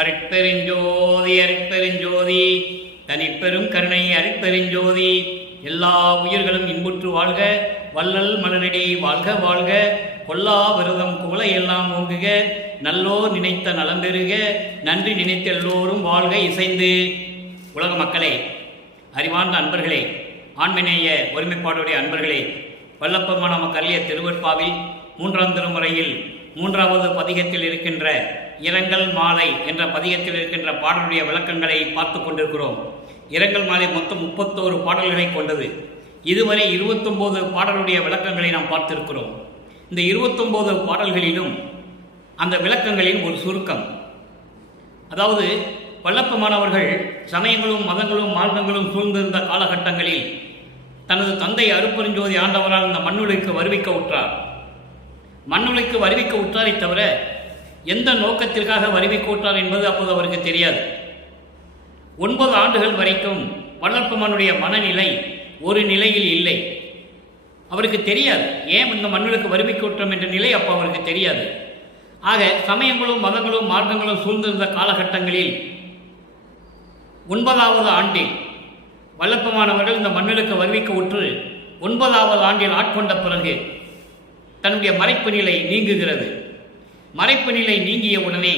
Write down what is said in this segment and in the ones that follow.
அருட்பெருஞ்சோதி அருட்பெருஞ்சோதி தனிப்பெரும் கருணை அருட்பெருஞ்சோதி. எல்லா உயிர்களும் இன்புற்று வாழ்க, வள்ளல் மலரடி வாழ்க வாழ்க. கொல்லா விரதம் குவளை எல்லாம் ஓங்குக, நல்லோர் நினைத்த நலம் பெறுக, நன்றி நினைத்த எல்லோரும் வாழ்க இசைந்து. உலக மக்களே, அறிவார்ந்த அன்பர்களே, ஆண்மநேய ஒருமைப்பாடுடைய அன்பர்களே, வல்லப்பமான நமக்கு திருவற்பாவில் 3ஆம் திருமுறையில் 3வது பதிகத்தில் இருக்கின்ற இரங்கல் மாலை என்ற பதிகத்தில் இருக்கின்ற பாடலுடைய விளக்கங்களை பார்த்து கொண்டிருக்கிறோம். இரங்கல் மாலை மொத்தம் 31 பாடல்களை கொண்டது. இதுவரை 29 பாடலுடைய விளக்கங்களை நாம் பார்த்திருக்கிறோம். இந்த 29 பாடல்களிலும் அந்த விளக்கங்களின் ஒரு சுருக்கம். அதாவது வல்லப்பமானவர்கள் சமயங்களும் மதங்களும் மார்க்கங்களும் சூழ்ந்திருந்த காலகட்டங்களில் தனது தந்தை அருட்பெருஞ்சோதி ஆண்டவரால் இந்த மண்ணுலைக்கு வருவிக்க உற்றார். மண்ணுலைக்கு வருவிக்க உற்றாரை தவிர எந்த நோக்கத்திற்காக வருவிக்க உற்றார் என்பது அப்போது அவருக்கு தெரியாது. 9 ஆண்டுகள் வரைக்கும் வல்லப்பமானுடைய மனநிலை ஒரு நிலையில் இல்லை. அவருக்கு தெரியாது ஏன் இந்த மண்ணுலைக்கு வருவிக்க உற்றோம் என்ற நிலை அப்போ அவருக்கு தெரியாது. ஆக சமயங்களும் மதங்களும் மார்க்கங்களும் சூழ்ந்திருந்த காலகட்டங்களில் 9வது ஆண்டில் வல்லப்பமானவர்கள் இந்த மண்ணுலைக்கு வருவிக்க உற்று 9வது ஆண்டில் ஆட்கொண்ட பிறகு தன்னுடைய மறைப்பு நிலை நீங்குகிறது. மறைப்பு நிலை நீங்கிய உடனே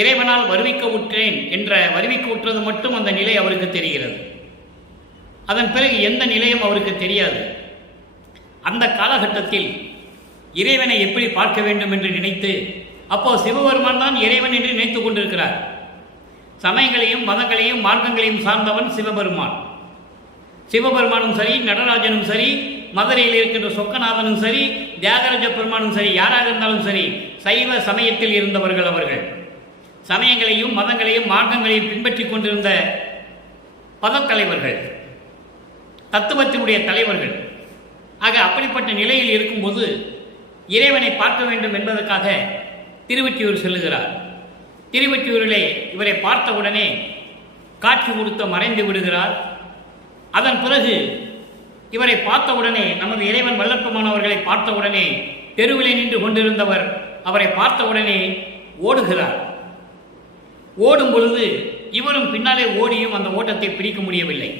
இறைவனால் வருவிக்க உற்றேன் என்ற வருவிக்க உற்றது மட்டும் அந்த நிலை அவருக்கு தெரிகிறது. அதன் பிறகு எந்த நிலையும் அவருக்கு தெரியாது. அந்த காலகட்டத்தில் இறைவனை எப்படி பார்க்க வேண்டும் என்று நினைத்து, அப்போ சிவபெருமான் தான் இறைவன் என்று நினைத்து கொண்டிருக்கிறார். சமயங்களையும் மதங்களையும் மார்க்கங்களையும் சார்ந்தவன் சிவபெருமான். சிவபெருமானும் சரி, நடராஜனும் சரி, மதுரையில் இருக்கின்ற சொக்கநாதனும் சரி, தியாகராஜ பெருமானும் சரி, யாராக இருந்தாலும் சரி, சைவ சமயத்தில் இருந்தவர்கள். அவர்கள் சமயங்களையும் மதங்களையும் மார்க்கங்களையும் பின்பற்றி கொண்டிருந்த பதத்தலைவர்கள், தத்துவத்தினுடைய தலைவர்கள். ஆக அப்படிப்பட்ட நிலையில் இருக்கும்போது இறைவனை பார்க்க வேண்டும் என்பதற்காக திருவொற்றியூர் செல்லுகிறார். திருவொற்றியூரிலே இவரை பார்த்தவுடனே காட்சி கொடுத்து மறைந்து விடுகிறார். அதன் பிறகு இவரை பார்த்தவுடனே, நமது இறைவன் வல்லப்பமானவர்களை பார்த்தவுடனே தெருவிலே நின்று கொண்டிருந்தவர் அவரை பார்த்தவுடனே ஓடுகிறார். ஓடும் பொழுது இவரும் பின்னாலே ஓடியும் அந்த ஓட்டத்தை பிடிக்க முடியவில்லை.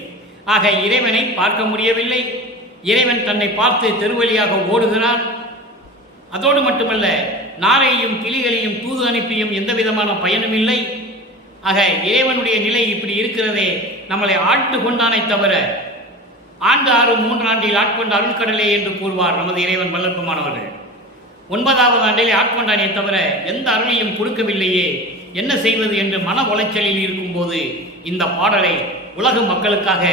ஆக இறைவனை பார்க்க முடியவில்லை. இறைவன் தன்னை பார்த்து தெருவழியாக ஓடுகிறார். அதோடு மட்டுமல்ல, நாரையும் கிளிகளையும் தூது அனுப்பியும் எந்த விதமான பயனும் இல்லை. ஆக இறைவனுடைய நிலை இப்படி இருக்கிறதே, நம்மளை ஆண்டு கொண்டானை தவிர ஆண்டு 6 3 ஆண்டில் ஆட்கொண்ட அருள்கடலே என்று கூறுவார் நமது இறைவன் வல்லப்பமானவர்கள். 9வது ஆண்டிலே ஆட்கொண்டானே தவிர எந்த அருளையும் கொடுக்கவில்லையே, என்ன செய்வது என்று மன உளைச்சலில் இருக்கும்போது இந்த பாடலை உலக மக்களுக்காக,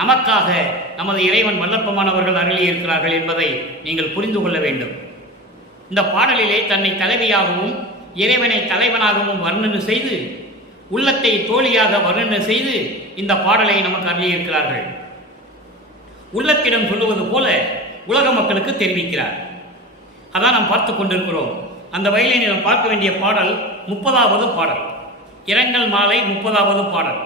நமக்காக நமது இறைவன் வல்லப்பமானவர்கள் அருளியிருக்கிறார்கள் என்பதை நீங்கள் புரிந்து கொள்ள வேண்டும். இந்த பாடலிலே தன்னை தலைவியாகவும் இறைவனை தலைவனாகவும் வர்ணனை செய்து, உள்ளத்தை தோழியாக வர்ணனை செய்து இந்த பாடலை நமக்கு அருளியிருக்கிறார்கள். உள்ளத்திடம் சொல்லுவது போல உலக மக்களுக்கு தெரிவிக்கிறார். அதான் நாம் பார்த்து கொண்டிருக்கிறோம். அந்த வகையிலே நாம் பார்க்க வேண்டிய பாடல் 30வது பாடல், இரங்கல் மாலை 30வது பாடல்.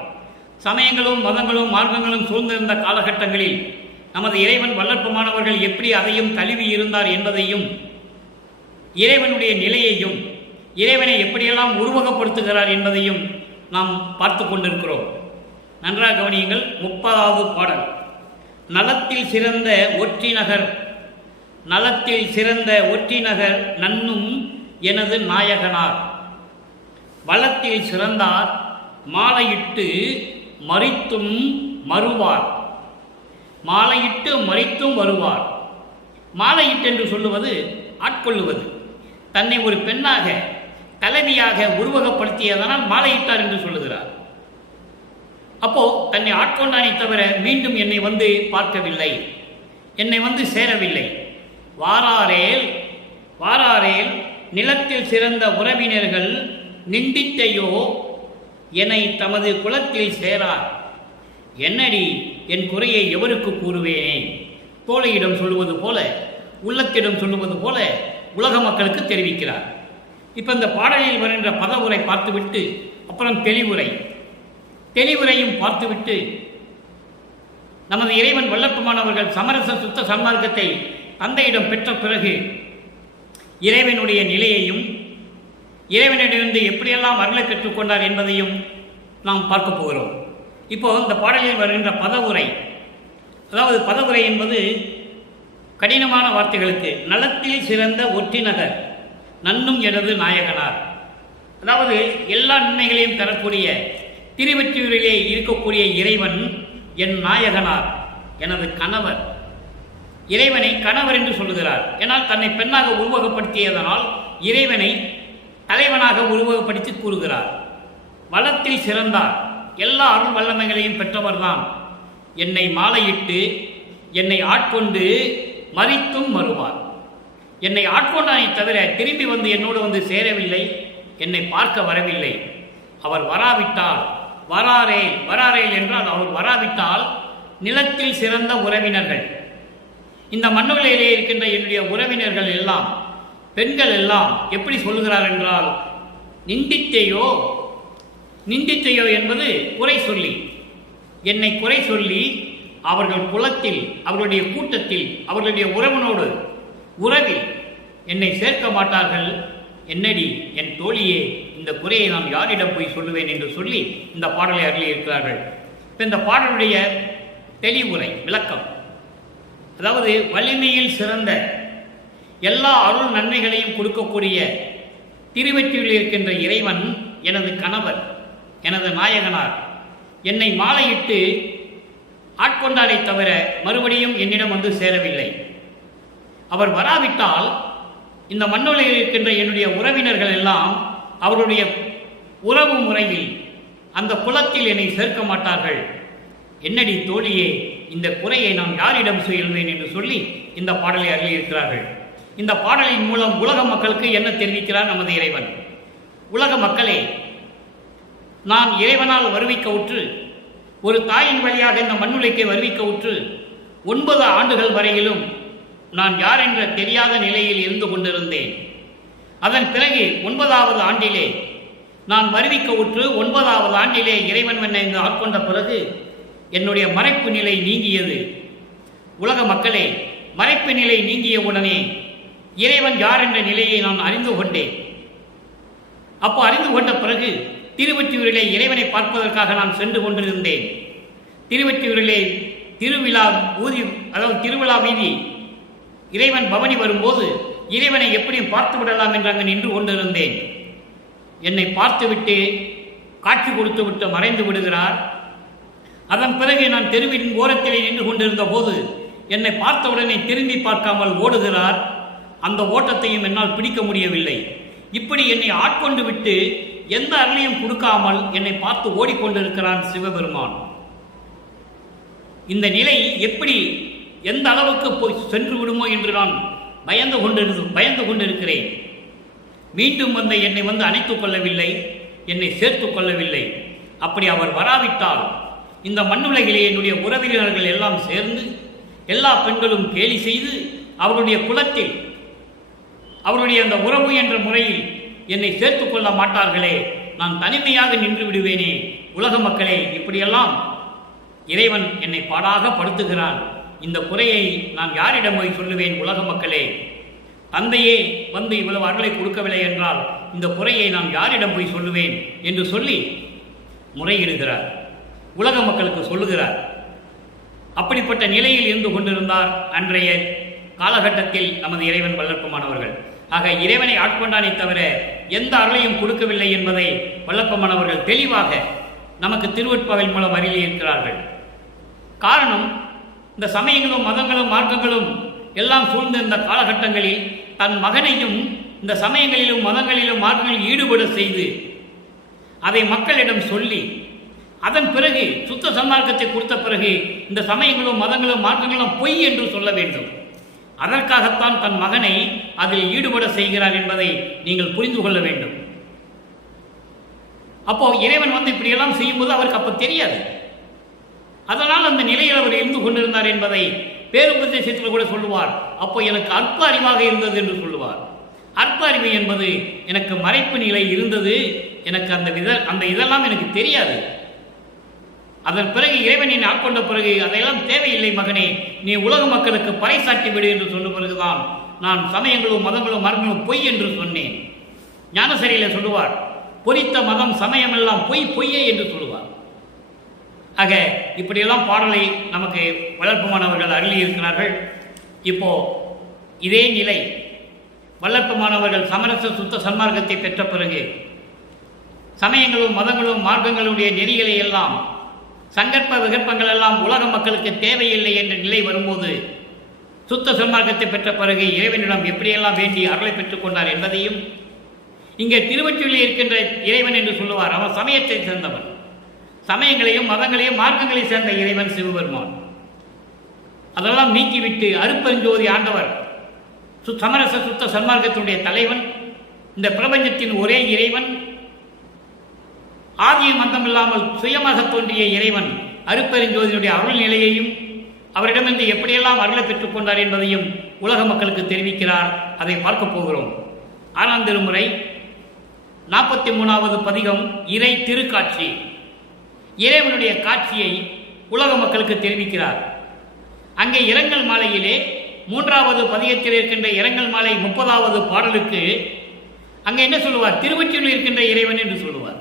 சமயங்களும் மதங்களும் மார்க்கங்களும் சூழ்ந்திருந்த காலகட்டங்களில் நமது இறைவன் வல்லப்பமானவர்கள் எப்படி அதையும் தழுவி இருந்தார் என்பதையும், இறைவனுடைய நிலையையும், இறைவனை எப்படியெல்லாம் உருவகப்படுத்துகிறார் என்பதையும் நாம் பார்த்து கொண்டிருக்கிறோம். நன்றாக கவனியுங்கள். 30வது பாடல். நலத்தில் சிறந்த ஒற்றி நகர், நலத்தில் சிறந்த ஒற்றி நகர் நன்னும் எனது நாயகனார், வளத்தில் சிறந்தார் மாலையிட்டு மறித்தும் மறுவார். மாலையிட்டு மறித்தும் வருவார். மாலையிட்டு என்று சொல்லுவது ஆட்கொள்ளுவது. தன்னை ஒரு பெண்ணாக தலைவியாக உருவகப்படுத்தியதனால் மாலையிட்டார் என்று சொல்லுகிறார். அப்போ தன்னை ஆட்கொண்டானே தவிர மீண்டும் என்னை வந்து பார்க்கவில்லை, என்னை வந்து சேரவில்லை. வாராரேல் வாராரேல் நிலத்தில் சிறந்த உறவினர்கள் நிந்தித்தையோ என்னை தமது குலத்தில் சேரார். என்னடி என் குறையை எவருக்கு கூறுவேனே? தோழையிடம் சொல்லுவது போல, உள்ளத்திடம் சொல்லுவது போல உலக மக்களுக்கு தெரிவிக்கிறார். இப்போ இந்த பாடலில் வருகின்ற பதவுரை பார்த்துவிட்டு அப்புறம் தெளிவுரையும் பார்த்துவிட்டு, நமது இறைவன் வல்லப்பமானவர்கள் சமரச சுத்த சன்மார்க்கத்தை தந்தையிடம் பெற்ற பிறகு இறைவனுடைய நிலையையும் இறைவனிடமிருந்து எப்படியெல்லாம் அருளை பெற்றுக்கொண்டார் என்பதையும் நாம் பார்க்க போகிறோம். இப்போ இந்த பாடலில் வருகின்ற பதவுரை, அதாவது பதவுரை என்பது கடினமான வார்த்தைகளுக்கு நலத்தில் சிறந்த ஒற்றிநகர் நன்னும் எனது நாயகனார், அதாவது எல்லா நன்மைகளையும் தரக்கூடிய திருவெற்றியூரிலே இருக்கக்கூடிய இறைவன் என் நாயகனார், எனது கணவர். இறைவனை கணவர் என்று சொல்லுகிறார். ஏனால் தன்னை பெண்ணாக உருவகப்படுத்தியதனால் இறைவனை தலைவனாக உருவகப்படுத்தி கூறுகிறார். வளத்தில் சிறந்தார், எல்லா அருள் வல்லமைகளையும் பெற்றவர்தான். என்னை மாலையிட்டு என்னை ஆட்கொண்டு மரித்தும் வருவார். என்னை ஆட்கொண்டானே தவிர திரும்பி வந்து என்னோடு வந்து சேரவில்லை, என்னை பார்க்க வரவில்லை. அவர் வராவிட்டால் வராரேல் என்றால் அவர் வராவிட்டால் நிலத்தில் சிறந்த உறவினர்கள், இந்த மண்ணுகளிலே இருக்கின்ற என்னுடைய உறவினர்கள் எல்லாம், பெண்கள் எல்லாம் எப்படி சொல்லுகிறார் என்றால் நிந்தித்தையோ என்பது குறை சொல்லி, என்னை குறை சொல்லி அவர்கள் குலத்தில், அவர்களுடைய கூட்டத்தில், அவர்களுடைய உறவினோடு உறவில் என்னை சேர்க்க மாட்டார்கள். என்னடி என் தோழியே, இந்த குறையை நான் யாரிடம் போய் சொல்லுவேன் என்று சொல்லி இந்த பாடலை அருளியிருக்கிறார்கள். இப்போ இந்த பாடலுடைய தெளிவுரை விளக்கம், அதாவது வலிமையில் சிறந்த எல்லா அருள் நன்மைகளையும் கொடுக்கக்கூடிய திருவெற்றியில் இருக்கின்ற இறைவன் எனது கணவர், எனது நாயகனார். என்னை மாலையிட்டு ஆட்கொண்டாரை தவிர மறுபடியும் என்னிடம் வந்து சேரவில்லை. அவர் வராவிட்டால் இந்த மண்ணுலகில் இருக்கின்ற என்னுடைய உறவினர்கள் எல்லாம் அவருடைய உறவு முறையில் அந்த குலத்தில் என்னை சேர்க்க மாட்டார்கள். என்னடி தோழியே, இந்த குறையை நான் யாரிடம் சொல்வேன் என்று சொல்லி இந்த பாடலை அருளியிருக்கிறார்கள். இந்த பாடலின் மூலம் உலக மக்களுக்கு என்ன தெரிவிக்கிறார் நமது இறைவன்? உலக மக்களே, நான் இறைவனால் வருவிக்க உற்று, ஒரு தாயின் வழியாக இந்த மண்ணுலகை வருவிக்க உற்று 9 ஆண்டுகள் வரையிலும் நான் யார் என்ற தெரியாத நிலையில் இருந்து கொண்டிருந்தேன். அதன் பிறகு 9வது ஆண்டிலே நான் வருவிக்க உற்று 9வது ஆண்டிலே இறைவன் என்னை ஆட்கொண்ட பிறகு என்னுடைய மறைப்பு நிலை நீங்கியது. உலக மக்களே, மறைப்பு நிலை நீங்கிய உடனே இறைவன் யார் என்ற நிலையை நான் அறிந்து கொண்டேன். அப்போ அறிந்து கொண்ட பிறகு திருவெற்றியூரிலே இறைவனை பார்ப்பதற்காக நான் சென்று கொண்டிருந்தேன். திருவெற்றியூரிலே திருவிழா வீதி இறைவன் பவனி வரும்போது இறைவனை எப்படியும் பார்த்து விடலாம் என்று அங்கு நின்று கொண்டிருந்தேன். என்னை பார்த்துவிட்டு காட்சி கொடுத்து விட்டு மறைந்து விடுகிறார். அதன் பிறகு நான் தெருவின் ஓரத்திலே நின்று கொண்டிருந்த போது என்னை பார்த்தவுடனே திரும்பி பார்க்காமல் ஓடுகிறார். அந்த ஓட்டத்தையும் என்னால் பிடிக்க முடியவில்லை. இப்படி என்னை ஆட்கொண்டு விட்டு எந்த அருளையும் கொடுக்காமல் என்னை பார்த்து ஓடிக்கொண்டிருக்கிறான் சிவபெருமான். இந்த நிலை எப்படி எந்த அளவுக்கு போய் சென்று விடுமோ என்று நான் பயந்து கொண்டிருக்கிறேன். மீண்டும் வந்து என்னை அணைத்துக் கொள்ளவில்லை, என்னை சேர்த்துக் கொள்ளவில்லை. அப்படி அவர் வராவிட்டால் இந்த மண்ணுலகிலே என்னுடைய உறவினர்கள் எல்லாம் சேர்ந்து எல்லா பெண்களும் கேலி செய்து அவருடைய குலத்தில் அவருடைய அந்த உறவு என்ற முறையில் என்னை சேர்த்துக் கொள்ள மாட்டார்களே, நான் தனிமையாக நின்று விடுவேனே. உலக மக்களே, இப்படியெல்லாம் இறைவன் என்னை பாடாக படுத்துகிறான். இந்த குறையை நான் யாரிடம் போய் சொல்லுவேன்? உலக மக்களே, தந்தையே வந்து இவ்வளவு அருளை கொடுக்கவில்லை என்றால் இந்த குறையை நான் யாரிடம் போய் சொல்லுவேன் என்று சொல்லி முறையிடுகிறார். உலக மக்களுக்கு சொல்லுகிறார். அப்படிப்பட்ட நிலையில் இருந்து கொண்டிருந்தார் அன்றைய காலகட்டத்தில் நமது இறைவன் வல்லற்பமானவர்கள். ஆக இறைவனை ஆட்கொண்டானே தவிர எந்த அருளையும் கொடுக்கவில்லை என்பதை வல்லப்பமானவர்கள் தெளிவாக நமக்கு திருவெட்பாவின் மூலம் அறிவியல் இருக்கிறார்கள். காரணம், இந்த சமயங்களும் மதங்களும் மார்க்கங்களும் எல்லாம் சூழ்ந்த இந்த காலகட்டங்களில் தன் மகனையும் இந்த சமயங்களிலும் மதங்களிலும் மார்க்கங்களில் ஈடுபட செய்து அதை மக்களிடம் சொல்லி அதன் பிறகு சுத்த சன்மார்க்கத்தை கொடுத்த பிறகு இந்த சமயங்களும் மதங்களும் மார்க்கங்களும் பொய் என்று சொல்ல வேண்டும். அதற்காகத்தான் தன் மகனை அதில் ஈடுபட செய்கிறார் என்பதை நீங்கள் புரிந்து கொள்ள வேண்டும். அப்போ இறைவன் இப்படியெல்லாம் செய்யும்போது அவருக்கு அப்போ தெரியாது. அதனால் அந்த நிலையில் அவர் இருந்து கொண்டிருந்தார் என்பதை பேருபதேசத்தில் கூட சொல்லுவார். அப்போ எனக்கு அற்ப அறிவாக இருந்தது என்று சொல்லுவார். அற்ப அறிவு என்பது எனக்கு மறைப்பு நிலை இருந்தது, எனக்கு அந்த இதெல்லாம் எனக்கு தெரியாது. அதன் பிறகு இறைவனை ஆட்கொண்ட பிறகு அதையெல்லாம் தேவையில்லை மகனே, நீ உலக மக்களுக்கு பறைசாற்றி விடு என்று சொன்ன பிறகுதான் நான் சமயங்களும் மதங்களும் மரங்களும் பொய் என்று சொன்னேன். ஞானசரியில் சொல்லுவார், பொறித்த மதம் சமயம் எல்லாம் பொய் பொய்யே என்று சொல்லுவார். ஆக இப்படியெல்லாம் பாடலை நமக்கு வளர்ப்புமானவர்கள் அருளி இருக்கிறார்கள். இப்போ இதே நிலை வல்லற்பமானவர்கள் சமரச சுத்த சன்மார்க்கத்தை பெற்ற பிறகு சமயங்களும் மதங்களும் மார்க்கங்களுடைய நெறிகளை எல்லாம் சங்கற்ப விகற்பங்கள் எல்லாம் உலக மக்களுக்கு தேவையில்லை என்ற நிலை வரும்போது சுத்த சன்மார்க்கத்தை பெற்ற பிறகு இறைவனிடம் எப்படியெல்லாம் வேண்டி அருளை பெற்றுக் கொண்டார் என்பதையும், இங்கே திருவொற்றியூரில் இருக்கின்ற இறைவன் என்று சொல்லுவார், அவன் சமயத்தை சேர்ந்தவன், சமயங்களையும் மதங்களையும் மார்க்கங்களை சேர்ந்த இறைவன் சிவபெருமான். அதெல்லாம் நீக்கிவிட்டு அருப்பெருஞ்சோதி ஆண்டவர் சமரச சுத்த சன்மார்க்கத்தினுடைய தலைவன், இந்த பிரபஞ்சத்தின் ஒரே இறைவன், ஆதியும் அந்தமில்லாமல் சுயமாக தோன்றிய இறைவன் அருப்பெருஞ்சோதியினுடைய அருள் நிலையையும் அவரிடமிருந்து எப்படியெல்லாம் அருளை பெற்றுக் கொண்டார் என்பதையும் உலக மக்களுக்கு தெரிவிக்கிறார். அதை பார்க்க போகிறோம். 6ஆம் திருமுறை 43வது பதிகம் இறை திருக்காட்சி. இறைவனுடைய காட்சியை உலக மக்களுக்கு தெரிவிக்கிறார். அங்கே இரங்கல் மாலையிலே 3வது பதிகத்தில் இருக்கின்ற இரங்கல் மாலை 30வது பாடலுக்கு அங்கே என்ன சொல்லுவார்? திருவொற்றியூரில் இருக்கின்ற இறைவன் என்று சொல்லுவார்.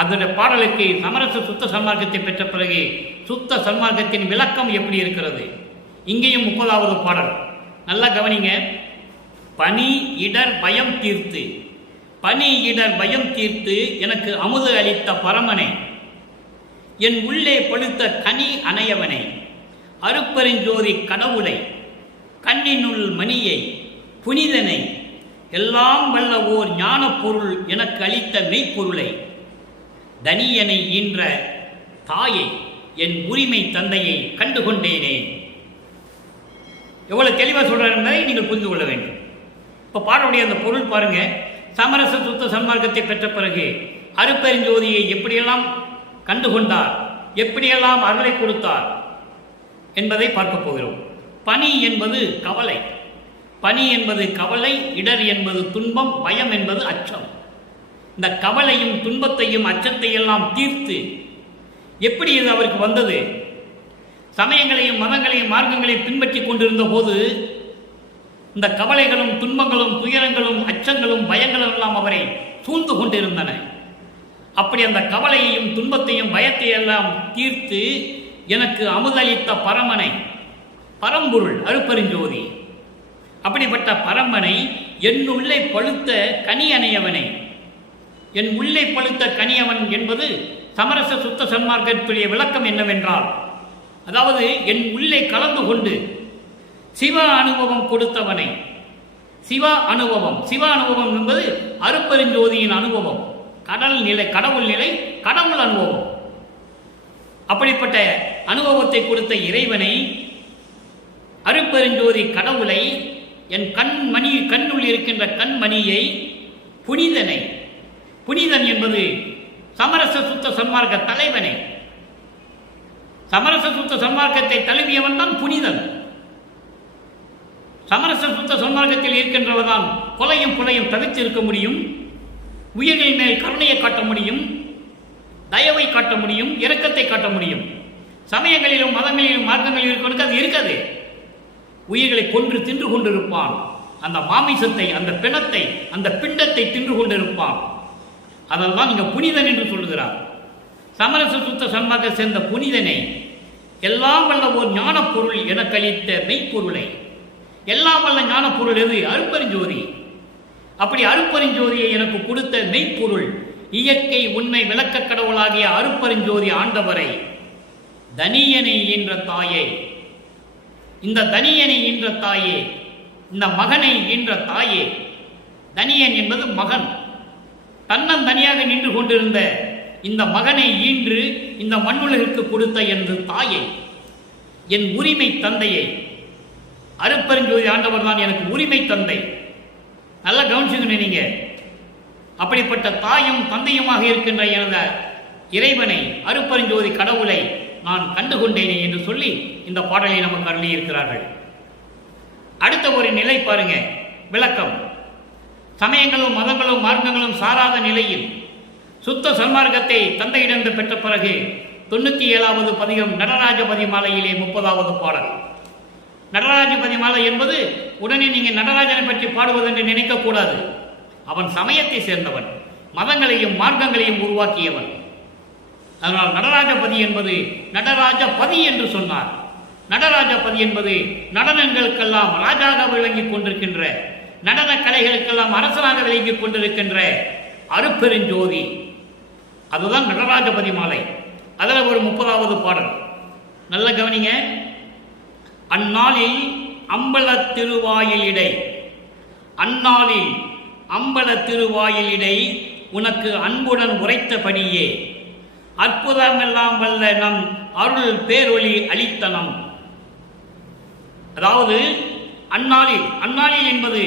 அந்த பாடலுக்கு சமரச சுத்த சன்மார்க்கத்தை பெற்ற பிறகு சுத்த சன்மார்க்கத்தின் விளக்கம் எப்படி இருக்கிறது? இங்கேயும் 30வது பாடல் நல்லா கவனிங்க. பனி இடர் பயம் தீர்த்து, பனி இடர் பயம் தீர்த்து எனக்கு அமுது அளித்த பரமனை, என் உள்ளே பழுத்த கனி அணையவனை, அருப்பெருஞ்சோதி கடவுளை, கண்ணினுள் மணியை, புனிதனை, எல்லாம் வல்ல ஓர் ஞான பொருள் எனக்கு அளித்த மெய்ப்பொருளை, தனியனை ஈன்ற தாயை, என் உரிமை தந்தையை கண்டுகொண்டேனே. எவ்வளவு தெளிவாக சொல்றார் என்பதை நீங்கள் புரிந்து கொள்ள வேண்டும். இப்போ பாடலுடைய அந்த பொருள் பாருங்க. சமரச சுத்த சன்மார்க்கத்தை பெற்ற பிறகு அருப்பெருஞ்சோதியை எப்படியெல்லாம் கண்டுகொண்டார், எப்படியெல்லாம் அருளை கொடுத்தார் என்பதை பார்க்க போகிறோம். பனி என்பது கவலை, பனி என்பது கவலை, இடர் என்பது துன்பம், பயம் என்பது அச்சம். இந்த கவலையும் துன்பத்தையும் அச்சத்தையெல்லாம் தீர்த்து எப்படி இது அவருக்கு வந்தது? சமயங்களையும் மதங்களையும் மார்க்கங்களையும் பின்பற்றி கொண்டிருந்த போது இந்த கவலைகளும் துன்பங்களும் துயரங்களும் அச்சங்களும் பயங்களும் எல்லாம் அவரை சூழ்ந்து கொண்டிருந்தன. அப்படி அந்த கவலையையும் துன்பத்தையும் பயத்தையெல்லாம் தீர்த்து எனக்கு அமுதளித்த பரமனை, பரம்பொருள் அருப்பெருஞ்சோதி, அப்படிப்பட்ட பரமனை, என் உள்ளே பழுத்த கனி அணையவனை. என் உள்ளே பழுத்த கனியவன் என்பது சமரச சுத்த சன்மார்க்கத்துடைய விளக்கம் என்னவென்றால், அதாவது என் உள்ளே கலந்து கொண்டு சிவ அனுபவம் கொடுத்தவனை. சிவ அனுபவம், சிவ அனுபவம் என்பது அருப்பெருஞ்சோதியின் அனுபவம், கடல் நிலை, கடவுள் நிலை, கடவுள் அனுபவம். அப்படிப்பட்ட அனுபவத்தை கொடுத்த இறைவனை, அருப்பெருஞ்சோதி கடவுளை, என் கண்மணி, கண்ணுள் இருக்கின்ற கண்மணியை, புனிதனை, புனிதன் என்பது சமரச சுத்த சன்மார்க்க தலைவனை. சமரச சுத்த சன்மார்க்கத்தை தழுவியவன் தான் புனிதன். சமரச சுத்த சன்மார்க்கத்தில் இருக்கின்றவன் தான் கொலையும் புலையும் தவிர்த்து இருக்க முடியும், உயிர்கள் மேல் கருணையை காட்ட முடியும், தயவை காட்ட முடியும், இரக்கத்தை காட்ட முடியும். சமயங்களிலும் மதங்களிலும் மார்க்கங்களிலும் இருக்கவனுக்கு அது இருக்காது. உயிர்களை கொன்று தின்று கொண்டிருப்பான். அந்த மாமிசத்தை, அந்த பிணத்தை, அந்த பிண்டத்தை தின்று கொண்டிருப்பான். அதெல்லாம் இங்க புனிதன் என்று சொல்லுகிறார். சமரச சுத்த சன்மார்க்க சேர்ந்த புனிதனை, எல்லாம் வல்ல ஓர் ஞான பொருள் எனக்கு அளித்த மெய்ப்பொருளை. எல்லாம் வல்ல ஞான பொருள் எது? அருப்பெருஞ்சோதி. அப்படி அருப்பெருஞ்சோதியை எனக்கு கொடுத்த மெய்ப்பொருள், இயற்கை உண்மை விளக்க கடவுளாகிய அருப்பெருஞ்சோதி ஆண்டவரை, தனியனை ஈன்ற தாயை, இந்த தனியனை ஈன்ற தாயே, இந்த மகனை ஈன்ற தாயே. தனியன் என்பது மகன், தன்னன் தனியாக நின்று கொண்டிருந்த இந்த மகனை ஈன்று இந்த மண்ணுலகிற்கு கொடுத்த எனது தாயை, என் உரிமை தந்தையை. அருப்பெருஞ்சோதி ஆண்டவர் தான் எனக்கு உரிமை தந்தை. நல்லா கவனிச்சுக்கணும் நீங்க. அப்படிப்பட்ட தாயும் தந்தையுமாக இருக்கின்ற எனது இறைவனை, அருப்பெருஞ்சோதி கடவுளை நான் கண்டுகொண்டேனே என்று சொல்லி இந்த பாடலை நமக்கு அருளி இருக்கிறார்கள். அடுத்த ஒரு நிலை பாருங்க, விளக்கம். சமயங்களும் மதங்களும் மார்க்கங்களும் சாராத நிலையில் சுத்த சன்மார்க்கத்தை தந்தையிடம் பெற்ற பிறகு 97வது பதிகம் நடராஜபதி மாலையிலே 30வது பாடல். நடராஜபதி மாலை என்பது உடனே நீங்கள் நடராஜனை பற்றி பாடுவது என்று நினைக்கக்கூடாது. அவன் சமயத்தை சேர்ந்தவன், மதங்களையும் மார்க்கங்களையும் உருவாக்கியவன். அதனால் நடராஜபதி என்பது நடராஜபதி என்று சொன்னார். நடராஜபதி என்பது நடனங்களுக்கெல்லாம் ராஜாக விளங்கிக் கொண்டிருக்கின்ற, நடன கலைகளுக்கெல்லாம் அரசனாக விளங்கிக் கொண்டிருக்கின்ற அருப்பெருஞ்சோதி. அதுதான் நடராஜபதி மாலை. அதில் ஒரு 30வது பாடல் நல்ல கவனிங்க. அந்நாளில் அம்பல திருவாயிலிடை, அந்நாளில் அம்பல திருவாயிலிடை உனக்கு அன்புடன் உரைத்தபடியே அற்புதமெல்லாம் வல்ல நம் அருள் பேரொளி அளித்தனம். அதாவது அந்நாளில், அந்நாளில் என்பது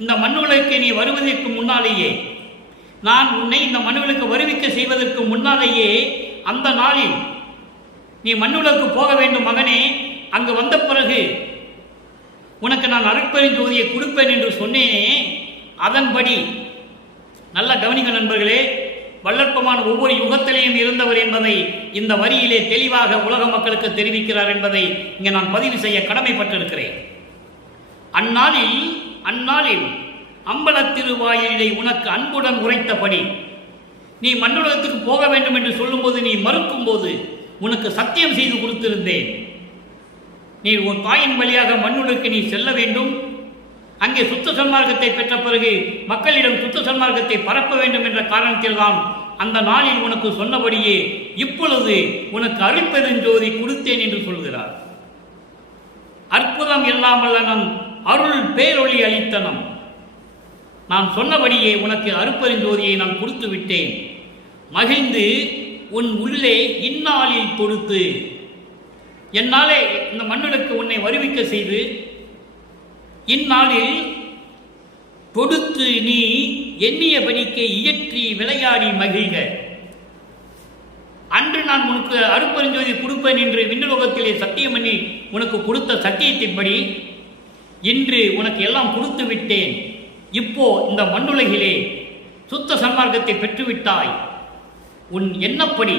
இந்த மண்ணுலகுக்கு நீ வருவதற்கு முன்னாலேயே, நான் உன்னை இந்த மண்ணுலகுக்கு வருவிக்க செய்வதற்கு முன்னாலேயே, அந்த நாளில் நீ மண்ணுலகுக்கு போக வேண்டும் மகனே, அங்கு வந்த பிறகு உனக்கு நான் அருட்பெருஞ்சோதியை கொடுப்பேன் என்று சொன்னேனே, அதன்படி நல்ல கவனிக்க நண்பர்களே. வள்ளற்பெருமான் ஒவ்வொரு யுகத்திலேயும் இருந்தவர் என்பதை இந்த வரியிலே தெளிவாக உலக மக்களுக்கு தெரிவிக்கிறார் என்பதை இங்கே நான் பதிவு செய்ய கடமைப்பட்டிருக்கிறேன். அந்நாளில், அந்நாளில் அம்பல திருவாயிலை உனக்கு அன்புடன் உரைத்தபடி, நீ மண்ணுலகத்துக்கு போக வேண்டும் என்று சொல்லும்போது நீ மறுக்கும் போது உனக்கு சத்தியம் செய்து கொடுத்திருந்தேன். நீ உன் தாயின் வழியாக மண்ணுலகுக்கு நீ செல்ல வேண்டும், அங்கே சுத்த சன்மார்க்கத்தை பெற்ற பிறகு மக்களிடம் சுத்த சன்மார்க்கத்தை பரப்ப வேண்டும் என்ற காரணத்தில் தான் அந்த நாளில் உனக்கு சொன்னபடியே இப்பொழுது உனக்கு அருட்பெருஞ்சோதி கொடுத்தேன் என்று சொல்கிறார். அற்புதம் இல்லாமல் நம் அருள் பேரொளி அளித்தனம். நான் சொன்னபடியே உனக்கு அருட்பெருஞ்சோதியை நான் கொடுத்து விட்டேன். மகிழ்ந்து உன் உள்ளே இந்நாளில் கொடுத்து, என்னாலே இந்த மண்ணுலகுக்கு உன்னை வருவிக்க செய்து இந்நாளில் கொடுத்து நீ எண்ணியபடிக்கு இயற்றி விளையாடி மகிழ்க. அன்று நான் உனக்கு அருட்பெருஞ்சோதி கொடுப்பேன் என்று விண்ணுலகத்திலே சத்தியம் பண்ணி உனக்கு கொடுத்த சத்தியத்தின்படி இன்று உனக்கு எல்லாம் கொடுத்து விட்டேன். இப்போ இந்த மண்ணுலகிலே சுத்த சன்மார்க்கத்தை பெற்றுவிட்டாய். உன் எண்ணப்படி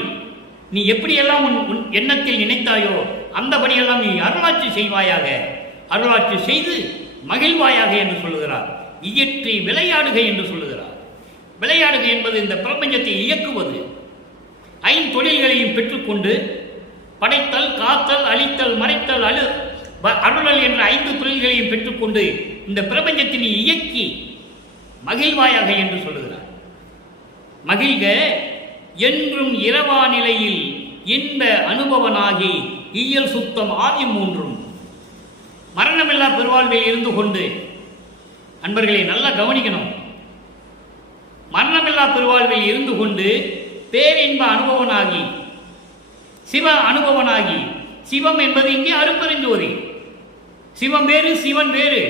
நீ எப்படியெல்லாம் உன் எண்ணத்தில் நினைத்தாயோ அந்தபடியெல்லாம் நீ அருளாட்சி செய்வாயாக, அருளாட்சி செய்து மகிழ்வாயாக என்று சொல்லுகிறார். இயற்றி விளையாடுக என்று சொல்லுகிறார். விளையாடுக என்பது இந்த பிரபஞ்சத்தை இயக்குவது. ஐந்தொழில்களையும் பெற்றுக்கொண்டு படைத்தல், காத்தல், அழித்தல், மறைத்தல், அருளல் என்ற 5 தொழில்களையும் பெற்றுக்கொண்டு இந்த பிரபஞ்சத்தை நீ இயக்கி மகிழ்வாயாக என்று சொல்லுகிறார். மகிழ்க என்றும் இரவா நிலையில் இன்ப அனுபவனாகி இயல் சுத்தம் ஆதி மூன்றும். மரணமில்லா பெருவாழ்வில் இருந்து கொண்டு, அன்பர்களை நல்லா கவனிக்கணும், மரணமில்லா பெருவாழ்வில் இருந்து கொண்டு பேரின்ப அனுபவனாகி, சிவ அனுபவனாகி, சிவம் என்பது இங்கே அருட்பெருஞ்சோதி. சிவம் வேறு, சிவன் வேறு.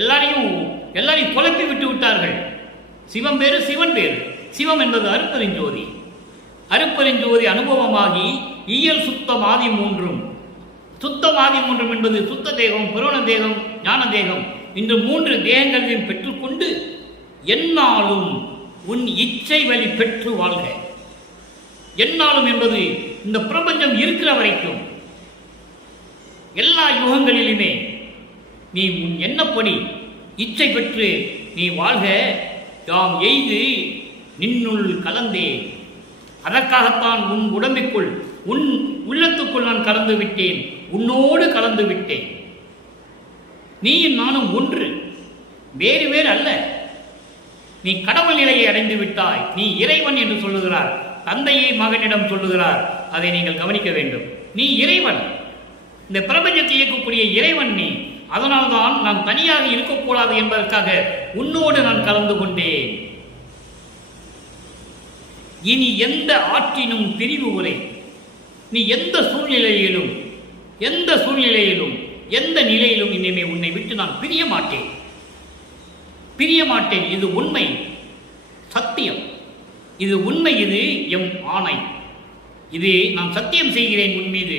எல்லாரையும் குழப்பி விட்டு விட்டார்கள். சிவம் வேறு, சிவன் வேறு. சிவம் என்பது அருட்பெருஞ்சோதி. அருட்பெருஞ்சோதி அனுபவமாகி இயல் சுத்தம் ஆதி மூன்றும். சுத்தம் ஆதி மூன்றும் என்பது சுத்த தேகம், புரோண தேகம், ஞான தேகம். இந்த 3 தேகங்களையும் பெற்றுக்கொண்டு எந்நாளும் உன் இச்சை வழி பெற்று வாழ்க. எந்நாளும் என்பது இந்த பிரபஞ்சம் இருக்கிற வரைக்கும் எல்லா யுகங்களிலுமே நீ உன் எண்ணப்படி இச்சை பெற்று நீ வாழ்க. யாம் எய்து நின்னுள் கலந்தே. அதற்காகத்தான் உன் உடம்பிற்குள், உன் உள்ளத்துக்குள் நான் கலந்து விட்டேன், உன்னோடு கலந்து விட்டேன். நீயும் நானும் ஒன்று, வேறு வேறு அல்ல. நீ கடவுள் நிலையை அடைந்து விட்டாய். நீ இறைவன் என்று சொல்லுகிறார். தந்தையை மகனிடம் சொல்லுகிறார். அதை நீங்கள் கவனிக்க வேண்டும். நீ இறைவன், இந்த பிரபஞ்சத்தை இயக்கக்கூடிய இறைவன் நீ. அதனால்தான் நான் தனியாக இருக்கக்கூடாது என்பதற்காக உன்னோடு நான் கலந்து கொண்டேன். இனி எந்த ஆற்றினும் பிரிவு உரை. நீ எந்த சூழ்நிலையிலும் எந்த நிலையிலும் இனிமே உன்னை விட்டு நான் பிரிய மாட்டேன். இது உண்மை, சத்தியம். இது உண்மை, இது எம் ஆணை. இது நான் சத்தியம் செய்கிறேன் உன் மீது.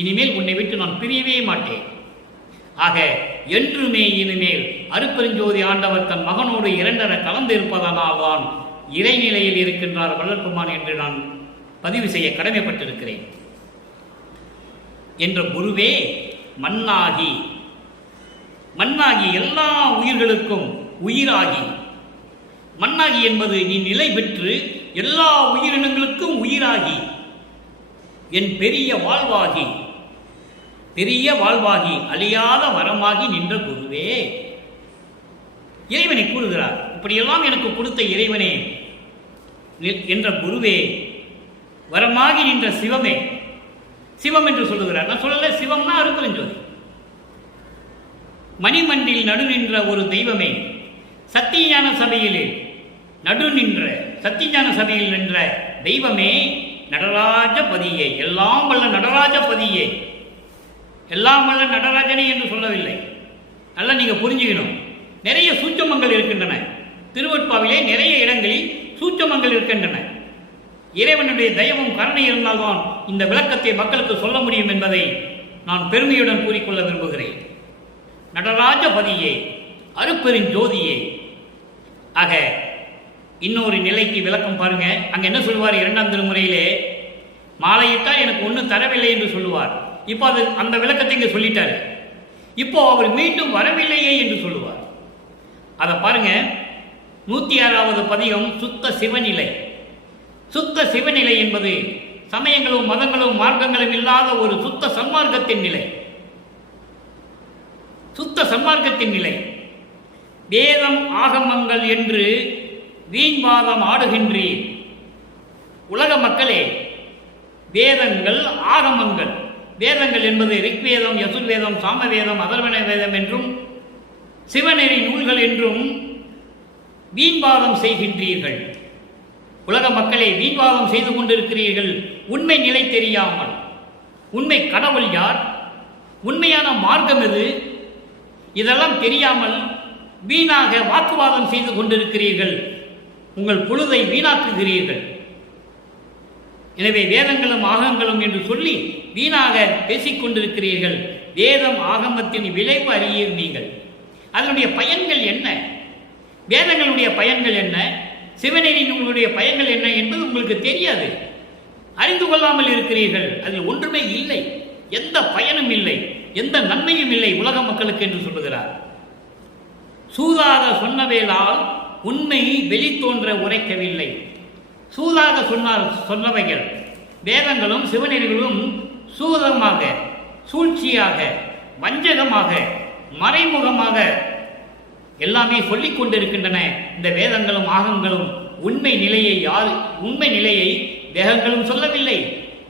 இனிமேல் உன்னை விட்டு நான் பிரியவே மாட்டேன். ஆக என்றுமே இனிமேல் அருட்பெருஞ்சோதி ஆண்டவர் தன் மகனோடு இரண்டர கலந்து இருப்பதனால் தான் இறைநிலையில் இருக்கின்றார் வள்ளற்பெருமான் என்று நான் பதிவு செய்ய கடமைப்பட்டிருக்கிறேன். என்ற குருவே மண்ணாகி எல்லா உயிர்களுக்கும் உயிராகி மண்ணாகி என்பது நீ நிலை பெற்று எல்லா உயிரினங்களுக்கும் உயிராகி என் பெரிய வாழ்வாகி அழியாத வரமாகி நின்ற குருவே. இறைவனை கூறுகிறார், இப்படியெல்லாம் எனக்கு கொடுத்த இறைவனே என்ற குருவே, வரமாகி நின்ற சிவமே. சிவம் என்று சொல்லுகிறார். நான் சொல்லல, சிவம்னா அருட்பெருஞ்சோதி. மணிமண்டில் நடு நின்ற ஒரு தெய்வமே, சத்தியஞான சபையில் நின்ற தெய்வமே, நடராஜபதியே, எல்லாம் வல்ல நடராஜபதியே. எல்லாம் வல்ல நடராஜனே என்று சொல்லவில்லை. நல்லா நீங்க புரிஞ்சுக்கணும். நிறைய சூட்சமங்கள் இருக்கின்றன. திருவெட்பாவிலே நிறைய இடங்களில் சூட்சமங்கள் இருக்கின்றன. இறைவனுடைய தயவும் கருணை இருந்தால்தான் இந்த விளக்கத்தை மக்களுக்கு சொல்ல முடியும் என்பதை நான் பெருமையுடன் கூறிக்கொள்ள விரும்புகிறேன். நடராஜபதியே, அருட்பெருஞ்சோதியே. ஆக இன்னொரு நிலைக்கு விளக்கம் பாருங்க. அங்க என்ன சொல்லுவார்? 2ஆம் திருமுறையிலே மாலையிட்டால் எனக்கு ஒன்றும் தரவில்லை என்று சொல்லுவார். இப்போ அந்த விளக்கத்தை இங்கே சொல்லிட்டாரு. இப்போ அவர் மீண்டும் வரவில்லையே என்று சொல்லுவார். அதை பாருங்க. 106வது பதிகம் சுத்த சிவநிலை. சுத்த சிவநிலை என்பது சமயங்களும் மதங்களும் மார்க்கங்களும் இல்லாத ஒரு சுத்த சன்மார்க்கத்தின் நிலை. சுத்த சன்மார்க்கத்தின் நிலை. வேதம் ஆகமங்கள் என்று வீண்வாதம் ஆடுகின்றீர். உலக மக்களே, வேதங்கள் ஆகமங்கள், வேதங்கள் என்பது ரிக்வேதம், யசுர்வேதம், சாமவேதம், அதர்வண வேதம் என்றும் சிவநெறி நூல்கள் என்றும் வீண்வாதம் செய்கின்றீர்கள். உலக மக்களே, வீண்வாதம் செய்து கொண்டிருக்கிறீர்கள். உண்மை நிலை தெரியாமல். உண்மை கடவுள் யார், உண்மையான மார்க்கம் எது, இதெல்லாம் தெரியாமல் வீணாக வாக்குவாதம் செய்து கொண்டிருக்கிறீர்கள். உங்கள் பொழுதை வீணாக்குகிறீர்கள். எனவே வேதங்களும் ஆகங்களும் என்று சொல்லி வீணாக பேசிக்கொண்டிருக்கிறீர்கள். வேதம் ஆகமத்தின் விளைவு அறியீர் நீங்கள். அதனுடைய பயன்கள் என்ன, வேதங்களுடைய பயன்கள் என்ன, சிவநெறி நூலுடைய பயன்கள் என்ன என்பது உங்களுக்கு தெரியாது. அறிந்து கொள்ளாமல் இருக்கிறீர்கள். அதில் ஒன்றுமே இல்லை, எந்த பயனும் இல்லை, எந்த நன்மையும் இல்லை உலக மக்களுக்கு என்று சொல்லுகிறார். சூதாக சொன்னவேளால் உண்மை வெளித்தோன்ற உரைக்கவில்லை. சூதாக சொன்னவைகள் வேதங்களும் சிவநெறிகளும் சூதமாக, சூழ்ச்சியாக, வஞ்சகமாக, மறைமுகமாக எல்லாமே சொல்லிக் கொண்டிருக்கின்றன. இந்த வேதங்களும் ஆகங்களும் உண்மை நிலையை வேதங்களும் சொல்லவில்லை,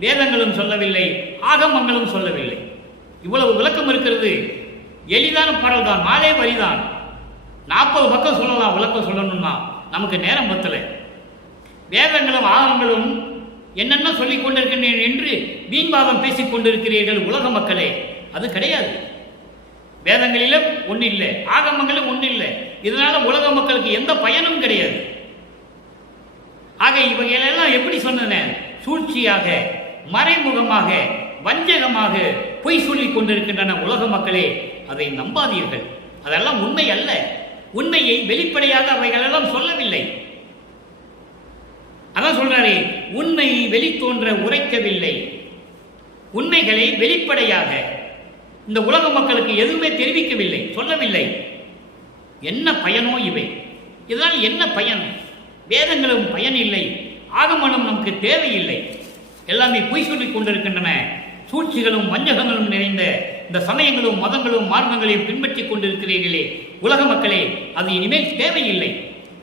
வேதங்களும் சொல்லவில்லை, ஆகமங்களும் சொல்லவில்லை. இவ்வளவு விளக்கம் இருக்கிறது. எளிதான பாடல் தான், 4 வரிதான். 40 பக்கம் சொல்லலாம் விளக்கம் சொல்லணும்னா, நமக்கு நேரம் பத்தலை. வேதங்களும் ஆகங்களும் என்னென்ன சொல்லிக் கொண்டிருக்கின்றன என்று வீண்வாதம் பேசிக் கொண்டிருக்கிறீர்கள் உலக மக்களே. அது கிடையாது. வேதங்களிலும் ஒன்று இல்லை, ஆகமங்களும் ஒன்று இல்லை. இதனால உலக மக்களுக்கு எந்த பயனும் கிடையாது. ஆக இவைகளெல்லாம் எப்படி சொன்னன? சூழ்ச்சியாக, மறைமுகமாக, வஞ்சகமாக பொய் சொல்லிக் கொண்டிருக்கின்றன உலக மக்களே. அதை நம்பாதீர்கள். அதெல்லாம் உண்மை அல்ல. உண்மையை வெளிப்படையாக அவைகளெல்லாம் சொல்லவில்லை. அதான் சொல்றாரு, உண்மை வெளித்தோன்ற உரைக்கவில்லை. உண்மைகளை வெளிப்படையாக இந்த உலக மக்களுக்கு எதுவுமே தெரிவிக்கவில்லை, சொல்லவில்லை. என்ன பயனோ இவை? இதனால் என்ன பயன்? வேதங்களும் பயன் இல்லை, ஆகமனும் நமக்கு தேவையில்லை. எல்லாமே பொய் சொல்லிக் கொண்டிருக்கின்றன. சூழ்ச்சிகளும் வஞ்சகங்களும் நிறைந்த இந்த சமயங்களும் மதங்களும் மார்க்கங்களையும் பின்பற்றிக் கொண்டிருக்கிறீர்களே உலக மக்களே, அது இனிமேல் தேவையில்லை.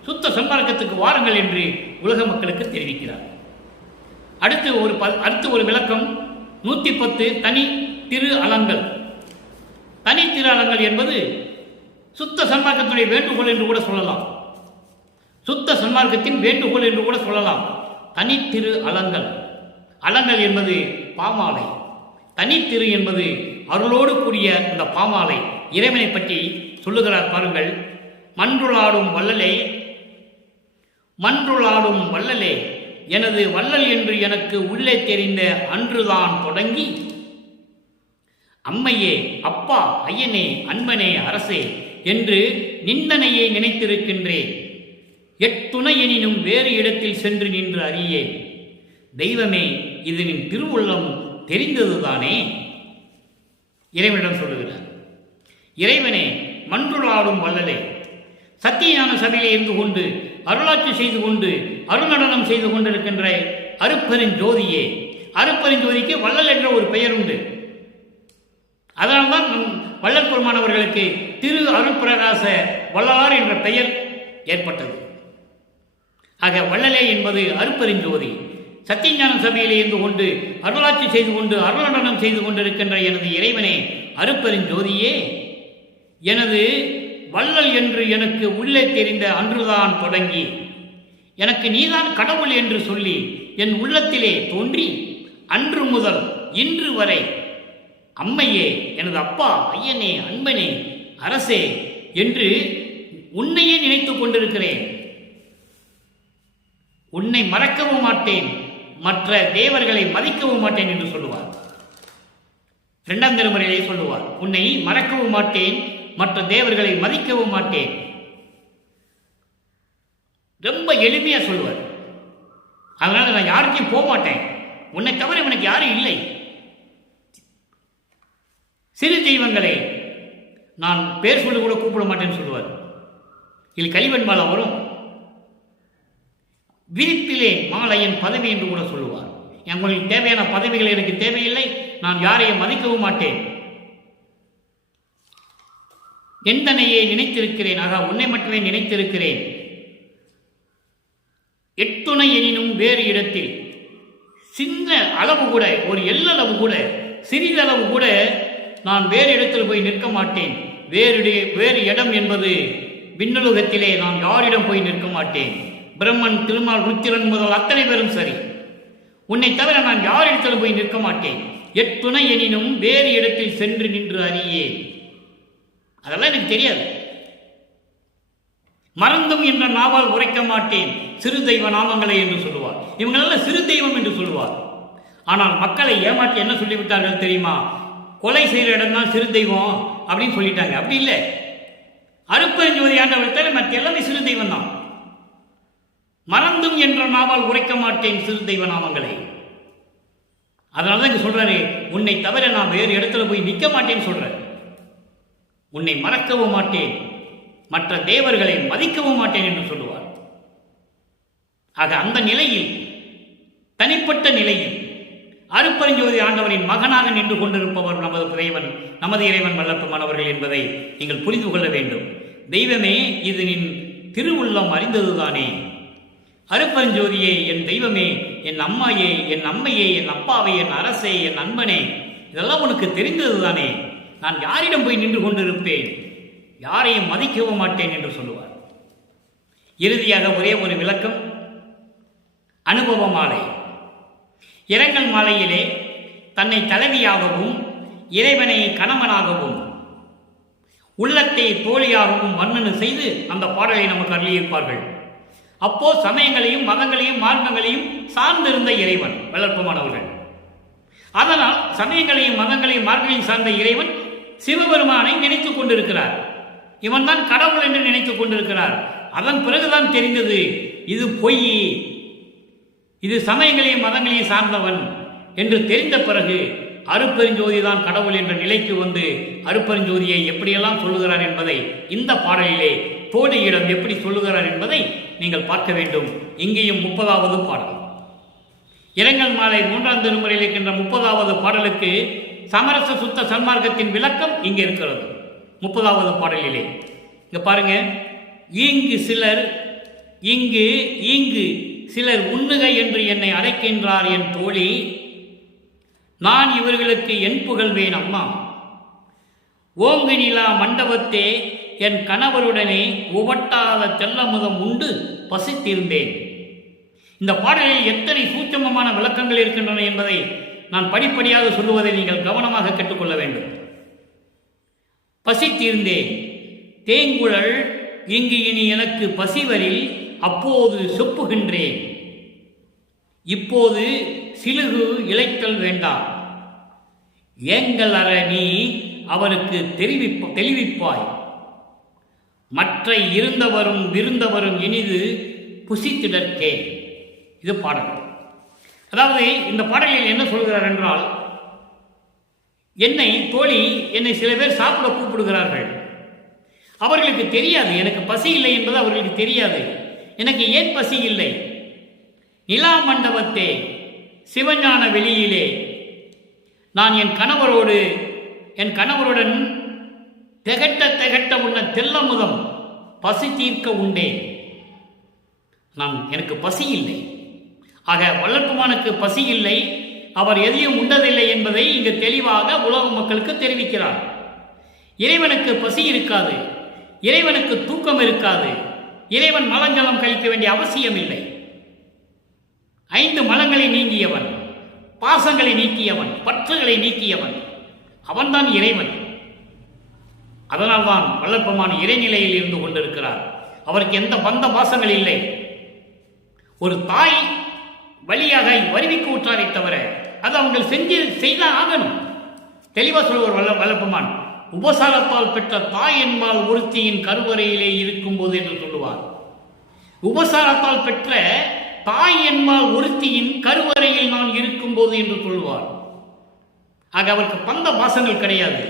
சுத்த சன்மார்க்கத்துக்கு வாருங்கள் என்று உலக மக்களுக்கு தெரிவிக்கிறார். அடுத்து ஒரு விளக்கம். 110 தனி திரு அலங்கள். தனி திரு அலங்கள் என்பது சுத்த சன்மார்க்கத்துடைய வேண்டுகோள் என்று கூட சொல்லலாம். சுத்த சன்மார்க்கத்தின் வேண்டுகோள் என்று கூட சொல்லலாம். தனி திரு அலங்கள். அலங்கள் என்பது பாமாலை, தனித்திரு என்பது அருளோடு கூடிய இந்த பாமாலை. இறைவனை பற்றி சொல்லுகிறார் பாருங்கள். மன்றுளாடும் வள்ளலே, மன்றுளாடும் வள்ளலே, எனது வள்ளல் என்று எனக்கு உள்ளே தெரிந்த அன்றுதான் தொடங்கி அம்மையே, அப்பா, ஐயனே, அன்பனே, அரசே என்று நிந்தனையை நினைத்திருக்கின்றேன். எட்டுணையெனினும் வேறு இடத்தில் சென்று நின்று அறியேன். தெய்வமே, இது நின் திருவுள்ளம் தெரிந்ததுதானே? இறைவனிடம் சொல்லுகிறார். இறைவனே, மன்றுளாடும் வள்ளலே, சத்தியஞான சபையிலே இருந்து கொண்டு அருளாட்சி செய்து கொண்டு அருள்நடனம் செய்து கொண்டிருக்கின்ற அருட்பெருஞ்சோதியே. அருட்பெருஞ்சோதிக்கு வள்ளல் என்ற ஒரு பெயர் உண்டு. அதனால்தான் வள்ளல் பெருமானவர்களுக்கு திரு அருட்பிரகாச வள்ளலார் என்ற பெயர் ஏற்பட்டது. ஆக வள்ளலே என்பது அருட்பெருஞ்சோதி. சத்தியஞான சபையிலே இருந்து கொண்டு அருளாட்சி செய்து கொண்டு அருள்நடனம் செய்து கொண்டிருக்கின்ற எனது இறைவனே, அருட்பெருஞ்சோதியே, எனது வள்ளல் என்று எனக்கு உள்ளே தெரிந்த அன்றுதான் தொடங்கி எனக்கு நீதான் கடவுள் என்று சொல்லி என் உள்ளத்திலே தோன்றி அன்று முதல் இன்று வரை அம்மையே, எனது அப்பா, ஐயனே, அன்பனே, அரசே என்று உன்னையே நினைத்துக் கொண்டிருக்கிறேன். உன்னை மறக்கவும் மாட்டேன், மற்ற தேவர்களை மதிக்கவும் மாட்டேன் என்று சொல்லுவார். இரண்டாம் திருமுறையிலே சொல்லுவார், உன்னை மறக்கவும் மாட்டேன், மற்ற தேவர்களை மதிக்கவும் மாட்டேன். ரொம்ப எளிமையா சொல்லுவார். அதனால நான் யாருக்கும் போக மாட்டேன், உன்னை தவிர எனக்கு யாரும் இல்லை. சிறு தெய்வங்களை நான் பேர் சொல்லி கூட கூப்பிட மாட்டேன்னு சொல்லுவார். இது கலிவன் மாலா வரும். விரிப்பிலே மாலையின் பதவி என்று கூட சொல்லுவார். உங்களுக்கு தேவையான பதவிகள் எனக்கு தேவையில்லை, நான் யாரையும் மதிக்கவும் மாட்டேன். எந்தனையே நினைத்திருக்கிறேன், ஆக உன்னை மட்டுமே நினைத்திருக்கிறேன். எத்துணை எனினும் வேறு இடத்தில் சின்ன அளவு கூட, ஒரு எல்லளவு கூட, சிறிதளவு கூட நான் வேறு இடத்தில் போய் நிற்க மாட்டேன். வேறு இடம் என்பது விண்ணுலகத்திலே நான் யாரிடம் போய் நிற்க மாட்டேன். பிரம்மன், திருமால், ருத்திரன் முதல் அத்தனை பேரும் சரி, உன்னை தவிர நான் யாரிடத்தில் போய் நிற்க மாட்டேன். எத்துணை எனினும் வேறு இடத்தில் சென்று நின்று அறியே. அதெல்லாம் எனக்கு தெரியாது. மறந்தும் என்ற நாவால் உரைக்க மாட்டேன் சிறு தெய்வ நாமங்களை என்று சொல்லுவார். இவங்களெல்லாம் சிறு தெய்வம் என்று சொல்லுவார். ஆனால் மக்களை ஏமாற்றி என்ன சொல்லிவிட்டார்கள் தெரியுமா? கொலை செய்கிற இடம் தான் சிறு தெய்வம் அப்படின்னு சொல்லிட்டாங்க. அப்படி இல்லை. அருட்பெருஞ்சோதி ஆண்டவர் தவிர மற்ற எல்லாமே சிறு தெய்வம் தான். மறந்தும் என்ற நாவால் உரைக்க மாட்டேன் சிறு தெய்வ நாமங்களை. அதனாலதான் இங்க சொல்றாரு, உன்னை தவிர நான் வேறு இடத்துல போய் நிற்க மாட்டேன்னு சொல்றேன். உன்னை மறக்கவும் மாட்டேன், மற்ற தேவர்களை மதிக்கவும் மாட்டேன் என்று சொல்லுவார். ஆக அந்த நிலையில், தனிப்பட்ட நிலையில் அருட்பெருஞ்சோதி ஆண்டவரின் மகனாக நின்று கொண்டிருப்பவர் நமது இறைவன் வல்லப்பெருமானவர்கள் என்பதை நீங்கள் புரிந்து கொள்ள வேண்டும். தெய்வமே, இது நின் திருவுள்ளம் அறிந்ததுதானே. அருட்பெருஞ்சோதியே, என் தெய்வமே, என் அம்மாயே, என் அம்மையே, என் அப்பாவே, என் அரசே, என் அன்பனே, இதெல்லாம் உனக்கு தெரிந்ததுதானே. நான் யாரிடம் போய் நின்று கொண்டிருப்பேன், யாரையும் மதிக்கவும் மாட்டேன் என்று சொல்லுவார். இறுதியாக ஒரே ஒரு விளக்கம். அனுபவ மாலை. இரங்கல் மாலையிலே தன்னை தலைவியாகவும் இறைவனை கணவனாகவும் உள்ளத்தை தோழியாகவும் வர்ணனை செய்து அந்த பாடலை நமக்கு அருளியிருப்பார்கள். அப்போ சமயங்களையும் மதங்களையும் மார்க்கங்களையும் சார்ந்திருந்த இறைவன் வளர்ப்பமானவர்கள். அதனால் சமயங்களையும் மதங்களையும் மார்க்கங்களையும் சார்ந்த இறைவன் சிவபெருமானை நினைத்துக் கொண்டிருக்கிறார். இவன் தான் கடவுள் என்று நினைத்துக் கொண்டிருக்கிறார். அதன் பிறகுதான் தெரிந்தது, இது பொய், இது சமயங்களையும் மதங்களையும் சார்ந்தவன் என்று தெரிந்த பிறகு அருட்பெருஞ்சோதி தான் கடவுள் என்ற நிலைக்கு வந்து அருட்பெருஞ்சோதியை எப்படியெல்லாம் சொல்லுகிறார் என்பதை இந்த பாடலிலே தோழியிடம் எப்படி சொல்லுகிறார் என்பதை நீங்கள் பார்க்க வேண்டும். இங்கேயும் 30வது பாடல், இரங்கல் மாலை 3ஆம் திருமுறையில் இருக்கின்ற 30வது பாடலுக்கு சமரச சுத்த சன்மார்க்கத்தின் விளக்கம் இங்கே இருக்கிறது. 30வது பாடலிலே இங்க பாருங்க, இங்கு சிலர் உண்ணுக என்று என்னை அழைக்கின்றார் என் தோழி, நான் இவர்களுக்கு என் புகழ்வேன் அம்மா. ஓங்கு நிலா மண்டபத்தே என் கணவருடனே உவட்டாத தெல்லமுதம் உண்டு பசித்திருந்தேன். இந்த பாடலில் எத்தனை சூட்சமமான விளக்கங்கள் இருக்கின்றன என்பதை நான் படிப்படியாக சொல்லுவதை நீங்கள் கவனமாக கேட்டுக்கொள்ள வேண்டும். பசித்திருந்தேன், தேங்குழல் இங்கு இனி எனக்கு பசிவரில் அப்போது சொப்புகின்றேன். இப்போது சிலுகு இளைத்தல் வேண்டாம், ஏங்கள் அற நீ அவருக்கு தெளிவிப்பாய். மற்ற இருந்தவரும் விருந்தவரும் இனிது புசித்திடற்கே. இது பாடல். அதாவது இந்த பாடலில் என்ன சொல்கிறார் என்றால், என்னை சில பேர் சாப்பிட கூப்பிடுகிறார்கள். அவர்களுக்கு தெரியாது எனக்கு பசி இல்லை என்பது அவர்களுக்கு தெரியாது. எனக்கு ஏன் பசி இல்லை? நிலா மண்டபத்தே, சிவஞான வெளியிலே நான் என் கணவருடன் திகட்ட உண்ண தெல்லமுதம் பசி தீர்க்க உண்டேன். எனக்கு பசி இல்லை. ஆக வள்ளற்பெருமானுக்கு பசி இல்லை, அவர் எதையும் உண்டதில்லை என்பதை இங்கு தெளிவாக உலக மக்களுக்கு தெரிவிக்கிறார். இறைவனுக்கு பசி இருக்காது, இறைவனுக்கு தூக்கம் இருக்காது, இறைவன் மலஞ்சலம் கழிக்க வேண்டிய அவசியம் இல்லை. 5 மலங்களை நீங்கியவன், பாசங்களை நீக்கியவன், பற்றுகளை நீக்கியவன், அவன்தான் இறைவன். அதனால்தான் வள்ளற்பெருமான் இறைநிலையில் இருந்து கொண்டிருக்கிறார். அவருக்கு எந்த பந்த பாசங்கள் இல்லை. ஒரு தாய் வழியாக வருவிக்கு ஊற்றாரை தவிர அது அவங்க செய்தான் ஆகணும். தெளிவா சொல்லுவார் வள்ளற்பெருமான். உபசாரத்தால் பெற்ற தாய் என்பால் ஒருத்தியின் கருவறையிலே இருக்கும் போது என்று சொல்லுவார். உபசாரத்தால் பெற்ற தாய் என்பால் ஒருத்தியின் கருவறையில் நான் இருக்கும் போது என்று சொல்லுவார். ஆக அவருக்கு பந்த பாசங்கள் கிடையாது.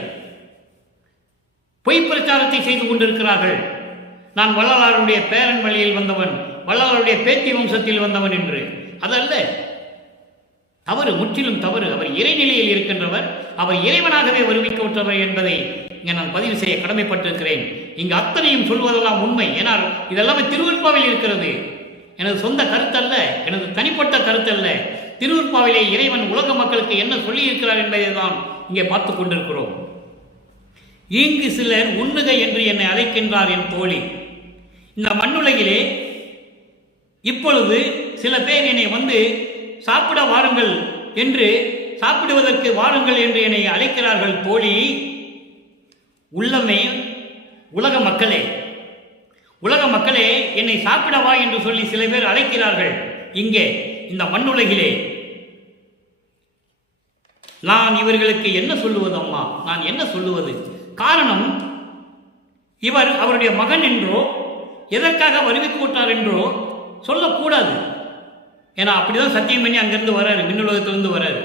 பொய் பிரச்சாரத்தை செய்து கொண்டிருக்கிறார்கள். நான் வள்ளலாருடைய பேரன் வழியில் வந்தவன், வள்ளலாருடைய பேத்தி வம்சத்தில் வந்தவன் என்று. அதல்ல, தவறு, முற்றிலும் தவறு. அவர் இறைநிலையில் இருக்கின்றவர், அவர் இறைவனாகவே வருவிக்கப்பட்டவர் என்பதை இங்கே நான் பதிவு செய்ய கடமைப்பட்டிருக்கிறேன். இங்கு அத்தனையும் சொல்வதெல்லாம் உண்மை. ஏனால் இதெல்லாமே திருவருட்பாவில் இருக்கிறது. எனது சொந்த கருத்தல்ல, எனது தனிப்பட்ட கருத்தல்ல. திருவருட்பாவிலே இறைவன் உலக மக்களுக்கு என்ன சொல்லி இருக்கிறார் என்பதை தான் இங்கே பார்த்து கொண்டிருக்கிறோம். இங்கு சிலர் உண்ணுக என்று என்னை அழைக்கின்றார் என் தோழி. இந்த மண்ணுலகிலே இப்பொழுது சில பேர் என்னை வந்து சாப்பிட வாருங்கள் என்று, சாப்பிடுவதற்கு வாருங்கள் என்று என்னை அழைக்கிறார்கள் தோழி. உள்ளமே உலக மக்களே, உலக மக்களே, என்னை சாப்பிடவா என்று சொல்லி சில பேர் அழைக்கிறார்கள். இங்கே இந்த மண்ணுலகிலே நான் இவர்களுக்கு என்ன சொல்லுவது அம்மா? நான் என்ன சொல்லுவது? காரணம், இவர் அவருடைய மகன் என்றோ எதற்காக வருவிக்கு விட்டார் என்றோ சொல்லக்கூடாது. ஏன்னா அப்படிதான் சத்தியம் பண்ணி அங்கிருந்து வராரு, மின்னுலகத்திலிருந்து வராரு.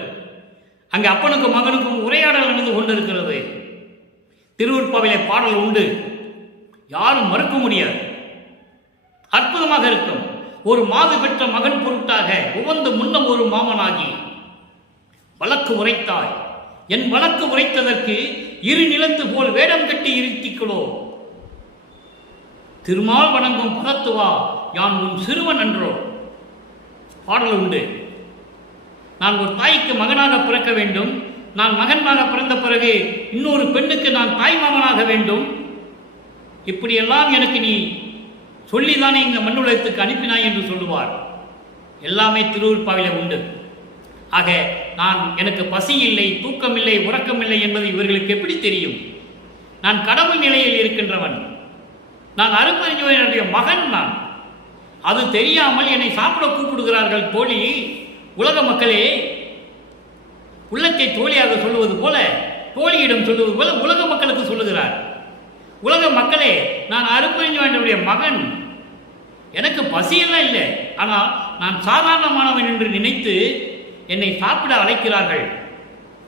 அங்கே அப்பனுக்கும் மகனுக்கும் உரையாடல் நடந்து கொண்டிருக்கிறது. திருவருட்பாவிலே பாடல் உண்டு, யாரும் மறுக்க முடியாது. அற்புதமாக இருக்கும். ஒரு மாது பெற்ற மகன் பொருட்டாக உவந்து முன்னம் ஒரு மாமனாகி வழக்கு உரைத்தாய். என் வழக்கு உரைத்ததற்கு இரு நிலத்து போல் வேடம் கட்டி இருத்திக்களோ. திருமால் வணங்கும் பதத்துவா, யான் உன் சிறுவன் என்றோ. பாடல் உண்டு. நான் ஒரு தாய்க்கு மகனாக பிறக்க வேண்டும். நான் மகனாக பிறந்த பிறகு இன்னொரு பெண்ணுக்கு நான் தாய் மாமனாக வேண்டும். இப்படியெல்லாம் எனக்கு நீ சொல்லிதானே இந்த மண்ணுலகத்துக்கு அனுப்பினாய் என்று சொல்லுவார். எல்லாமே திருவருட்பாவிலே உண்டு. ஆக எனக்கு பசி இல்லை, தூக்கம் இல்லை, உறக்கம் இல்லை என்பது இவர்களுக்கு எப்படி தெரியும்? நான் கடவுள் நிலையில் இருக்கின்றவன், நான் அருப்பறிஞனுடைய மகன். நான் அது தெரியாமல் என்னை சாப்பிட கூப்பிடுகிறார்கள் தோழி. உலக மக்களே, உள்ளத்தை தோழியாக சொல்லுவது போல, தோழியிடம் சொல்லுவது போல உலக மக்களுக்கு சொல்லுகிறார். உலக மக்களே, நான் அருப்பறிஞனுடைய மகன், எனக்கு பசியெல்லாம் இல்லை. ஆனால் நான் சாதாரணமானவன் என்று நினைத்து என்னை சாப்பிட அழைக்கிறார்கள்.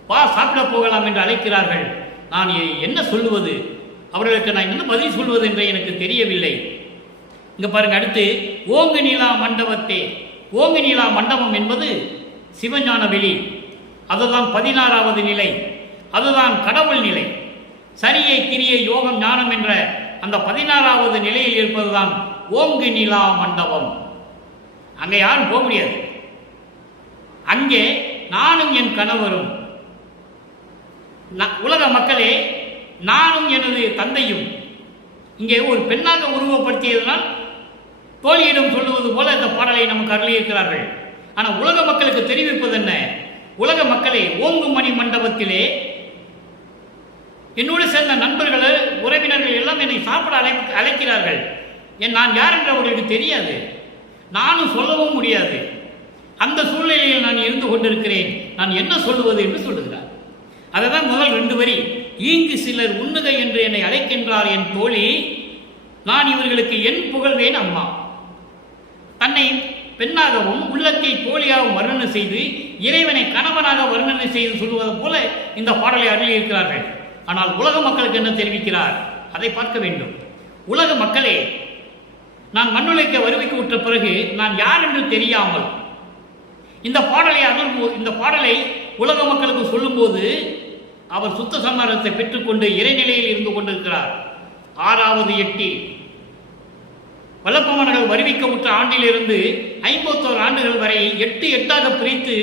வா சாப்பிட போகலாம் என்று அழைக்கிறார்கள். நான் என்ன சொல்லுவது? அவர்களுக்கு நான் என்ன பதில் சொல்வது என்று எனக்கு தெரியவில்லை. இங்க பாருங்க, அடுத்து ஓங்கு நீலா மண்டபத்தே. ஓங்கு நீலா மண்டபம் என்பது சிவஞான வெளி. அதுதான் 16வது நிலை, அதுதான் கடவுள் நிலை. சரியை கிரியை யோகம் ஞானம் என்ற அந்த 16வது நிலையில் இருப்பதுதான் ஓங்கு நீலா மண்டபம். அங்கே யாரும் போக முடியாது. அங்கே நானும் என் கணவரும், உலக மக்களே, நானும் எனது தந்தையும் இங்கே ஒரு பெண்ணாக உருவப்படுத்தியதனால் தோழியிடம் சொல்லுவது போல இந்த பாடலை நமக்கு அருளியிருக்கிறார்கள். ஆனால் உலக மக்களுக்கு தெரிவிப்பது என்ன? உலக மக்களே, ஓங்கு மணி மண்டபத்திலே என்னோடு சேர்ந்த நண்பர்கள், உறவினர்கள் எல்லாம் என்னை சாப்பிட அழைக்கிறார்கள். நான் யார் என்று அவர்களுக்கு தெரியாது, நானும் சொல்லவும் முடியாது. அந்த சூழ்நிலையில் நான் இருந்து கொண்டிருக்கிறேன். நான் என்ன சொல்லுவது என்று சொல்லுகிறார். அதுதான் முதல் 2 வரி. ஈங்கு சிலர் உண்ணுக என்று என்னை அழைக்கின்றார் என் தோழி, நான் இவர்களுக்கு என் புகழ்வேன் அம்மா. தன்னை பெண்ணாகவும் உள்ளத்தை தோழியாகவும் வர்ணனை செய்து இறைவனை கணவனாக வர்ணனை செய்து சொல்லுவது போல இந்த பாடலை அருளியிருக்கிறார்கள். ஆனால் உலக மக்களுக்கு என்ன தெரிவிக்கிறார்? அதை பார்க்க வேண்டும். உலக மக்களே, நான் மண்ணுலக வருவிக்க விட்ட பிறகு நான் யார் என்று தெரியாமல் இந்த பாடலை உலக மக்களுக்கு சொல்லும்போது அவர் சுத்த சன்மார்க்கத்தை பெற்றுக்கொண்டு இறைநிலையில் இருந்து கொண்டிருக்கிறார். 6வது எட்டில் வல்லப்பமானவர்கள் வருவிக்க விட்ட ஆண்டிலிருந்து 51 ஆண்டுகள் வரை 8 பிரித்து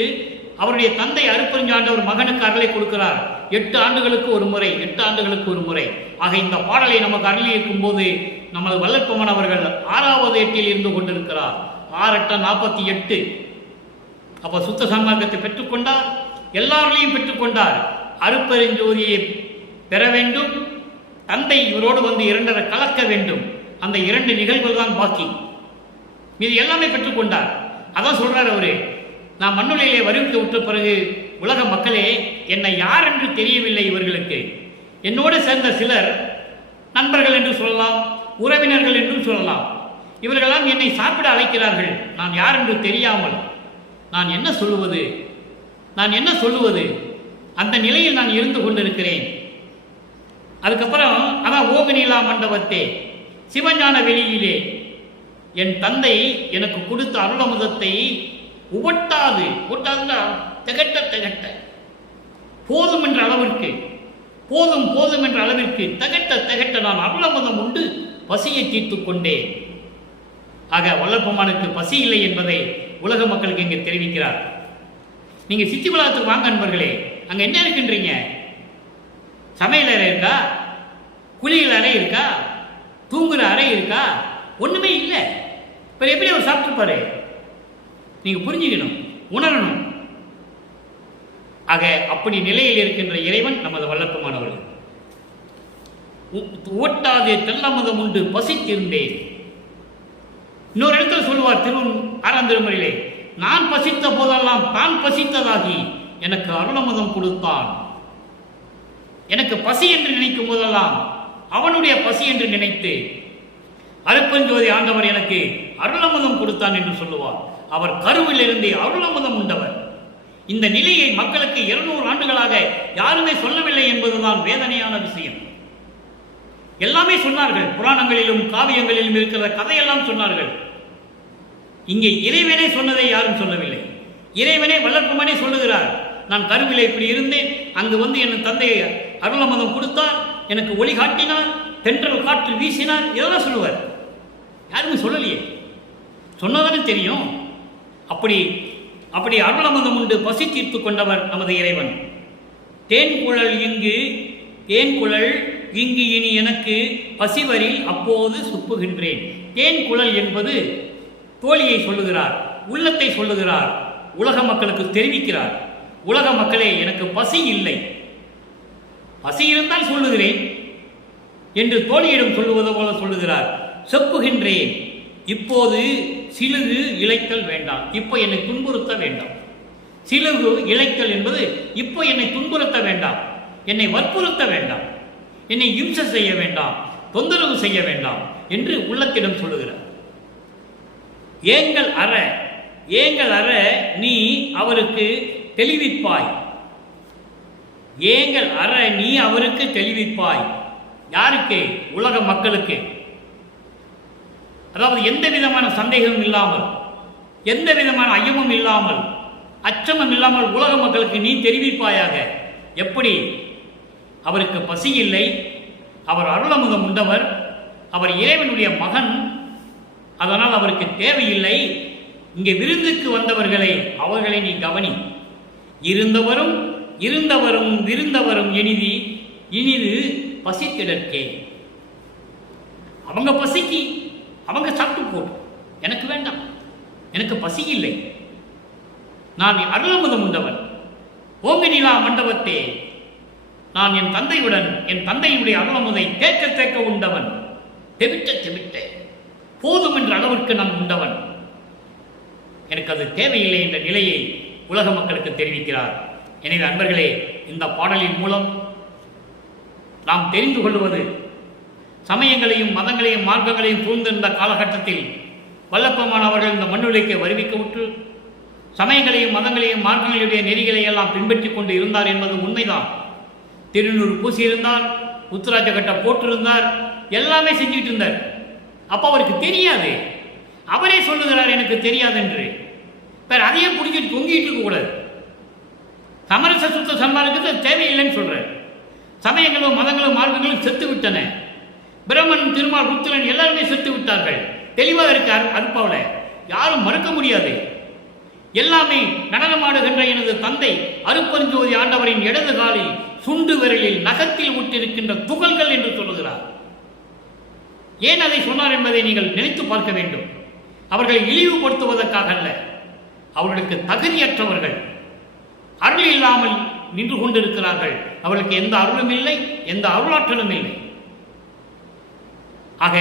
அவருடைய தந்தை அருட்பெருஞ்சாண்டவர் மகனுக்கு அருளை கொடுக்கிறார். 8 ஆண்டுகளுக்கு ஒரு முறை. ஆக இந்த பாடலை நமக்கு அருளி இருக்கும் போது நமது வல்லப்பமானவர்கள் 6வது எட்டில் இருந்து கொண்டிருக்கிறார். 6 8 48. அப்போ சுத்த சன்மார்க்கத்தை பெற்றுக்கொண்டார், எல்லாரையும் பெற்றுக்கொண்டார். அருட்பெருஞ்சோதியை பெற வேண்டும், தந்தை இவரோடு வந்து 2 கலக்க வேண்டும். அந்த 2 நிகழ்வுகள் தான் பாக்கி, மீது எல்லாமே பெற்றுக்கொண்டார். அதான் சொல்றார் அவரு, நான் மண்ணுலையிலே வருவிக்க விட்ட பிறகு உலக மக்களே என்னை யார் என்று தெரியவில்லை. இவர்களுக்கு என்னோடு சேர்ந்த சிலர் நண்பர்கள் என்று சொல்லலாம், உறவினர்கள் என்றும் சொல்லலாம். இவர்களெல்லாம் என்னை சாப்பிட அழைக்கிறார்கள். நான் யார் என்று தெரியாமல் நான் என்ன சொல்லுவது? அந்த நிலையில் நான் இருந்து கொண்டிருக்கிறேன். அதுக்கப்புறம் அதான் ஓகநிலா மண்டபத்தே சிவஞான வெளியிலே என் தந்தை எனக்கு கொடுத்த அருளமுதத்தை ஒட்டாதுன்னா திகட்ட போதும் என்ற அளவிற்கு திகட்ட நான் அருளமுதம் உண்டு பசியை தீர்த்து கொண்டேன். ஆக வல்லப்பெருமானுக்கு பசி இல்லை என்பதை உலக மக்களுக்கு இங்கே தெரிவிக்கிறார். நீங்க சித்தி வளாகத்துக்கு வாங்க நண்பர்களே, அங்க என்ன இருக்குன்றீங்க? சமையல் அறை இருக்கா? குளியல் அறை இருக்கா? தூங்குற அறை இருக்கா? ஒண்ணுமே இல்லை. இப்போ எப்படி அவர் சாப்பிட்டுருப்பாரு? நீங்க புரிஞ்சுக்கணும், உணரணும். ஆக அப்படி நிலையில் இருக்கின்ற இறைவன் நமது வல்லப்பெருமானவர்கள். ஓட்டாதே தெல்லமுதம் உண்டு பசித்திருந்தேன். இன்னொரு இடத்துல சொல்லுவார் 6ஆம் திருமுறையிலே, நான் பசித்த போதெல்லாம் தான் பசித்ததாகி எனக்கு அருளமுதம் கொடுத்தான். எனக்கு பசி என்று நினைக்கும் போதெல்லாம் அவனுடைய பசி என்று நினைத்து அருட்பெருஞ்சோதி ஆண்டவர் எனக்கு அருளமுதம் கொடுத்தான் என்று சொல்லுவார். அவர் கருவில் இருந்தே அருளமுதம் உண்டவர். இந்த நிலையை மக்களுக்கு 200 ஆண்டுகளாக யாருமே சொல்லவில்லை என்பதுதான் வேதனையான விஷயம். எல்லாமே சொன்னார்கள், புராணங்களிலும் காவியங்களிலும் இருக்கிற கதையெல்லாம் சொன்னார்கள். இங்கே இறைவனே சொன்னதை யாரும் சொல்லவில்லை. இறைவனே வல்லப்பெருமானே சொல்லுகிறார், நான் கருவிலே இப்படி இருந்தேன், அங்கு வந்து என் தந்தை அருளமுதம் கொடுத்தார், எனக்கு ஒளி காட்டினார், தென்றல் காற்று வீசினார், இதெல்லாம் சொல்லுவார். யாருமே சொல்லலையே, சொன்னதானே தெரியும். அப்படி அருளமுதம் உண்டு பசி தீர்த்து கொண்டவர் நமது இறைவன். தேன்குழல் இங்கு இனி எனக்கு பசிவரில் அப்போது சுப்புகின்றேன். தேன்குழல் என்பது தோழியை சொல்லுகிறார், உள்ளத்தை சொல்லுகிறார், உலக மக்களுக்கு தெரிவிக்கிறார். உலக மக்களே, எனக்கு பசி இல்லை, பசி இருந்தால் சொல்லுகிறேன் என்று தோழியிடம் சொல்லுவது போல சொல்லுகிறார். செப்புகின்றேன், இப்போது சிலுகு இழைத்தல் வேண்டாம், இப்போ என்னை துன்புறுத்த வேண்டாம். சிலுகு இழைத்தல் என்பது இப்போ என்னை துன்புறுத்த வேண்டாம், என்னை வற்புறுத்த வேண்டாம், என்னை இம்சை செய்ய வேண்டாம், தொந்தரவு செய்ய வேண்டாம் என்று உள்ளத்திடம் சொல்லுகிறார். ஏங்கள் அற நீ அவருக்கு தெளிவிப்பாய். ஏங்கள் அற நீ அவருக்கு தெளிவிப்பாய். யாருக்கு? உலக மக்களுக்கு. அதாவது எந்த விதமான சந்தேகமும் இல்லாமல், எந்த விதமான ஐயமும் இல்லாமல், அச்சமும் இல்லாமல் உலக மக்களுக்கு நீ தெரிவிப்பாயாக. எப்படி? அவருக்கு பசி இல்லை, அவர் அருளமுதம் உண்டவர், அவர் இறைவனுடைய மகன், அதனால் அவருக்கு தேவையில்லை. இங்கே விருந்துக்கு வந்தவர்களை அவர்களை நீ கவனி. இருந்தவரும் விருந்தவரும் இனிது பசித்திடற்கே. அவங்க பசிக்கு அவங்க சாப்பிட்டு போட்டு, எனக்கு வேண்டாம், எனக்கு பசி இல்லை, நான் அருளமுதம் உண்டவன். ஓகநிலா மண்டபத்தே நான் என் தந்தையுடைய அருளமுதை தேக்க உண்டவன். தெவிட்ட போதும் என்ற அளவிற்கு நான் உண்டவன், எனக்கு அது தேவையில்லை என்ற நிலையை உலக மக்களுக்கு தெரிவிக்கிறார். எனவே அன்பர்களே, இந்த பாடலின் மூலம் நாம் தெரிந்து கொள்வது, சமயங்களையும் மதங்களையும் மார்க்கங்களையும் சூழ்ந்திருந்த காலகட்டத்தில் வல்லப்பெருமான் அவர்கள் இந்த மண்ணுலகை வருவிக்க விட்டு சமயங்களையும் மதங்களையும் மார்க்கங்களுடைய நெறிகளை எல்லாம் பின்பற்றி கொண்டு இருந்தார் என்பது உண்மைதான். திருநூறு பூசியிருந்தார், உத்தராஜ கட்ட போட்டிருந்தார், எல்லாமே செஞ்சுட்டு இருந்தார். அப்போ அவருக்கு தெரியாது. அவரே சொல்லுகிறார் எனக்கு தெரியாது என்று. வேற அதையே பிடிச்சிட்டு தொங்கிட்டு இருக்கக்கூடாது. சமரச சுத்த சன்மார்க்கத்துக்கு தேவையில்லைன்னு சொல்றார். சமயங்களும் மதங்களும் மார்க்கங்களும் செத்து விட்டன. பிரம்மன், திருமால், ருத்திரன் எல்லாருமே செத்து விட்டார்கள். தெளிவாக இருக்கார் அருப்பாவில், யாரும் மறுக்க முடியாது. எல்லாமே நடனமாடுகின்ற எனது தந்தை அருப்பெருஞ்சோதி ஆண்டவரின் இடது காலில் சுண்டு விரலில் நகத்தில் விட்டிருக்கின்ற துகள்கள் என்று சொல்லுகிறார். ஏன் அதை சொன்னார் என்பதை நீங்கள் நினைத்து பார்க்க வேண்டும். அவர்களை இழிவுபடுத்துவதற்காக அல்ல, அவர்களுக்கு தகுதியற்றவர்கள், அருள் இல்லாமல் நின்று கொண்டிருக்கிறார்கள். அவர்களுக்கு எந்த அருளும் இல்லை, எந்த அருளாற்றலும் இல்லை. ஆக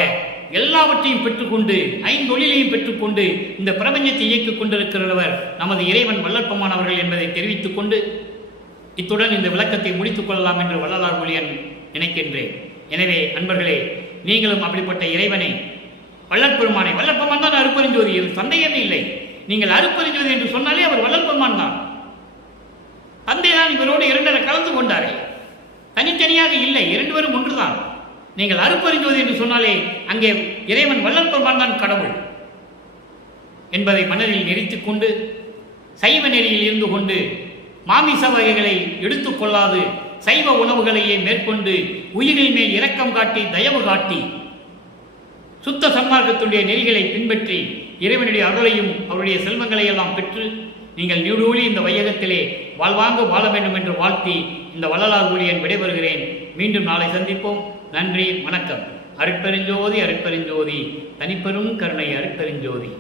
எல்லாவற்றையும் பெற்றுக்கொண்டு, ஐந்தொழிலையும் பெற்றுக்கொண்டு இந்த பிரபஞ்சத்தை இயக்கிக் கொண்டிருக்கிறவர் நமது இறைவன் வல்லற்பமானவர்கள் என்பதை தெரிவித்துக் கொண்டு இத்துடன் இந்த விளக்கத்தை முடித்துக் கொள்ளலாம் என்று வள்ளலார் ஊழியன் நினைக்கின்றேன். எனவே அன்பர்களே, நீங்களும் அப்படிப்பட்ட இறைவனை, வள்ளற்பெருமானை, வல்லற்பெருமான் தான் அருப்பெருஞ்சோதி, சந்தேகமே இல்லை. நீங்கள் அருப்பெருஞ்சோதி என்று சொன்னாலே அவர் வள்ளற்பெருமான் தான். தந்தை தான் இவரோடு இரண்டரை கலந்து கொண்டாரே, தனித்தனியாக இல்லை, இரண்டு பேரும் ஒன்றுதான். நீங்கள் அருப்பெருஞ்சோதி என்று சொன்னாலே அங்கே இறைவன் வல்லற்பெருமான் தான் கடவுள் என்பதை மனதில் நிறுத்திக் கொண்டு, சைவ நெறியில் இருந்து கொண்டு மாமிச வகைகளை எடுத்துக்கொள்ளாது சைவ உணவுகளையே மேற்கொண்டு உயிரில் மேல் இரக்கம் காட்டி தயவு காட்டி சுத்த சன்மார்க்கத்துடைய நெறிகளை பின்பற்றி இறைவனுடைய அருளையும் அவருடைய செல்வங்களை எல்லாம் பெற்று நீங்கள் நீடூழி இந்த வையகத்திலே வாழ்வாங்க வாழ வேண்டும் என்று வாழ்த்தி இந்த வள்ளலார் ஊழியன் விடைபெறுகிறேன். மீண்டும் நாளை சந்திப்போம். நன்றி, வணக்கம். அருட்பெருஞ்சோதி, அருட்பெருஞ்சோதி, தனிப்பெரும் கருணை அருட்பெருஞ்சோதி.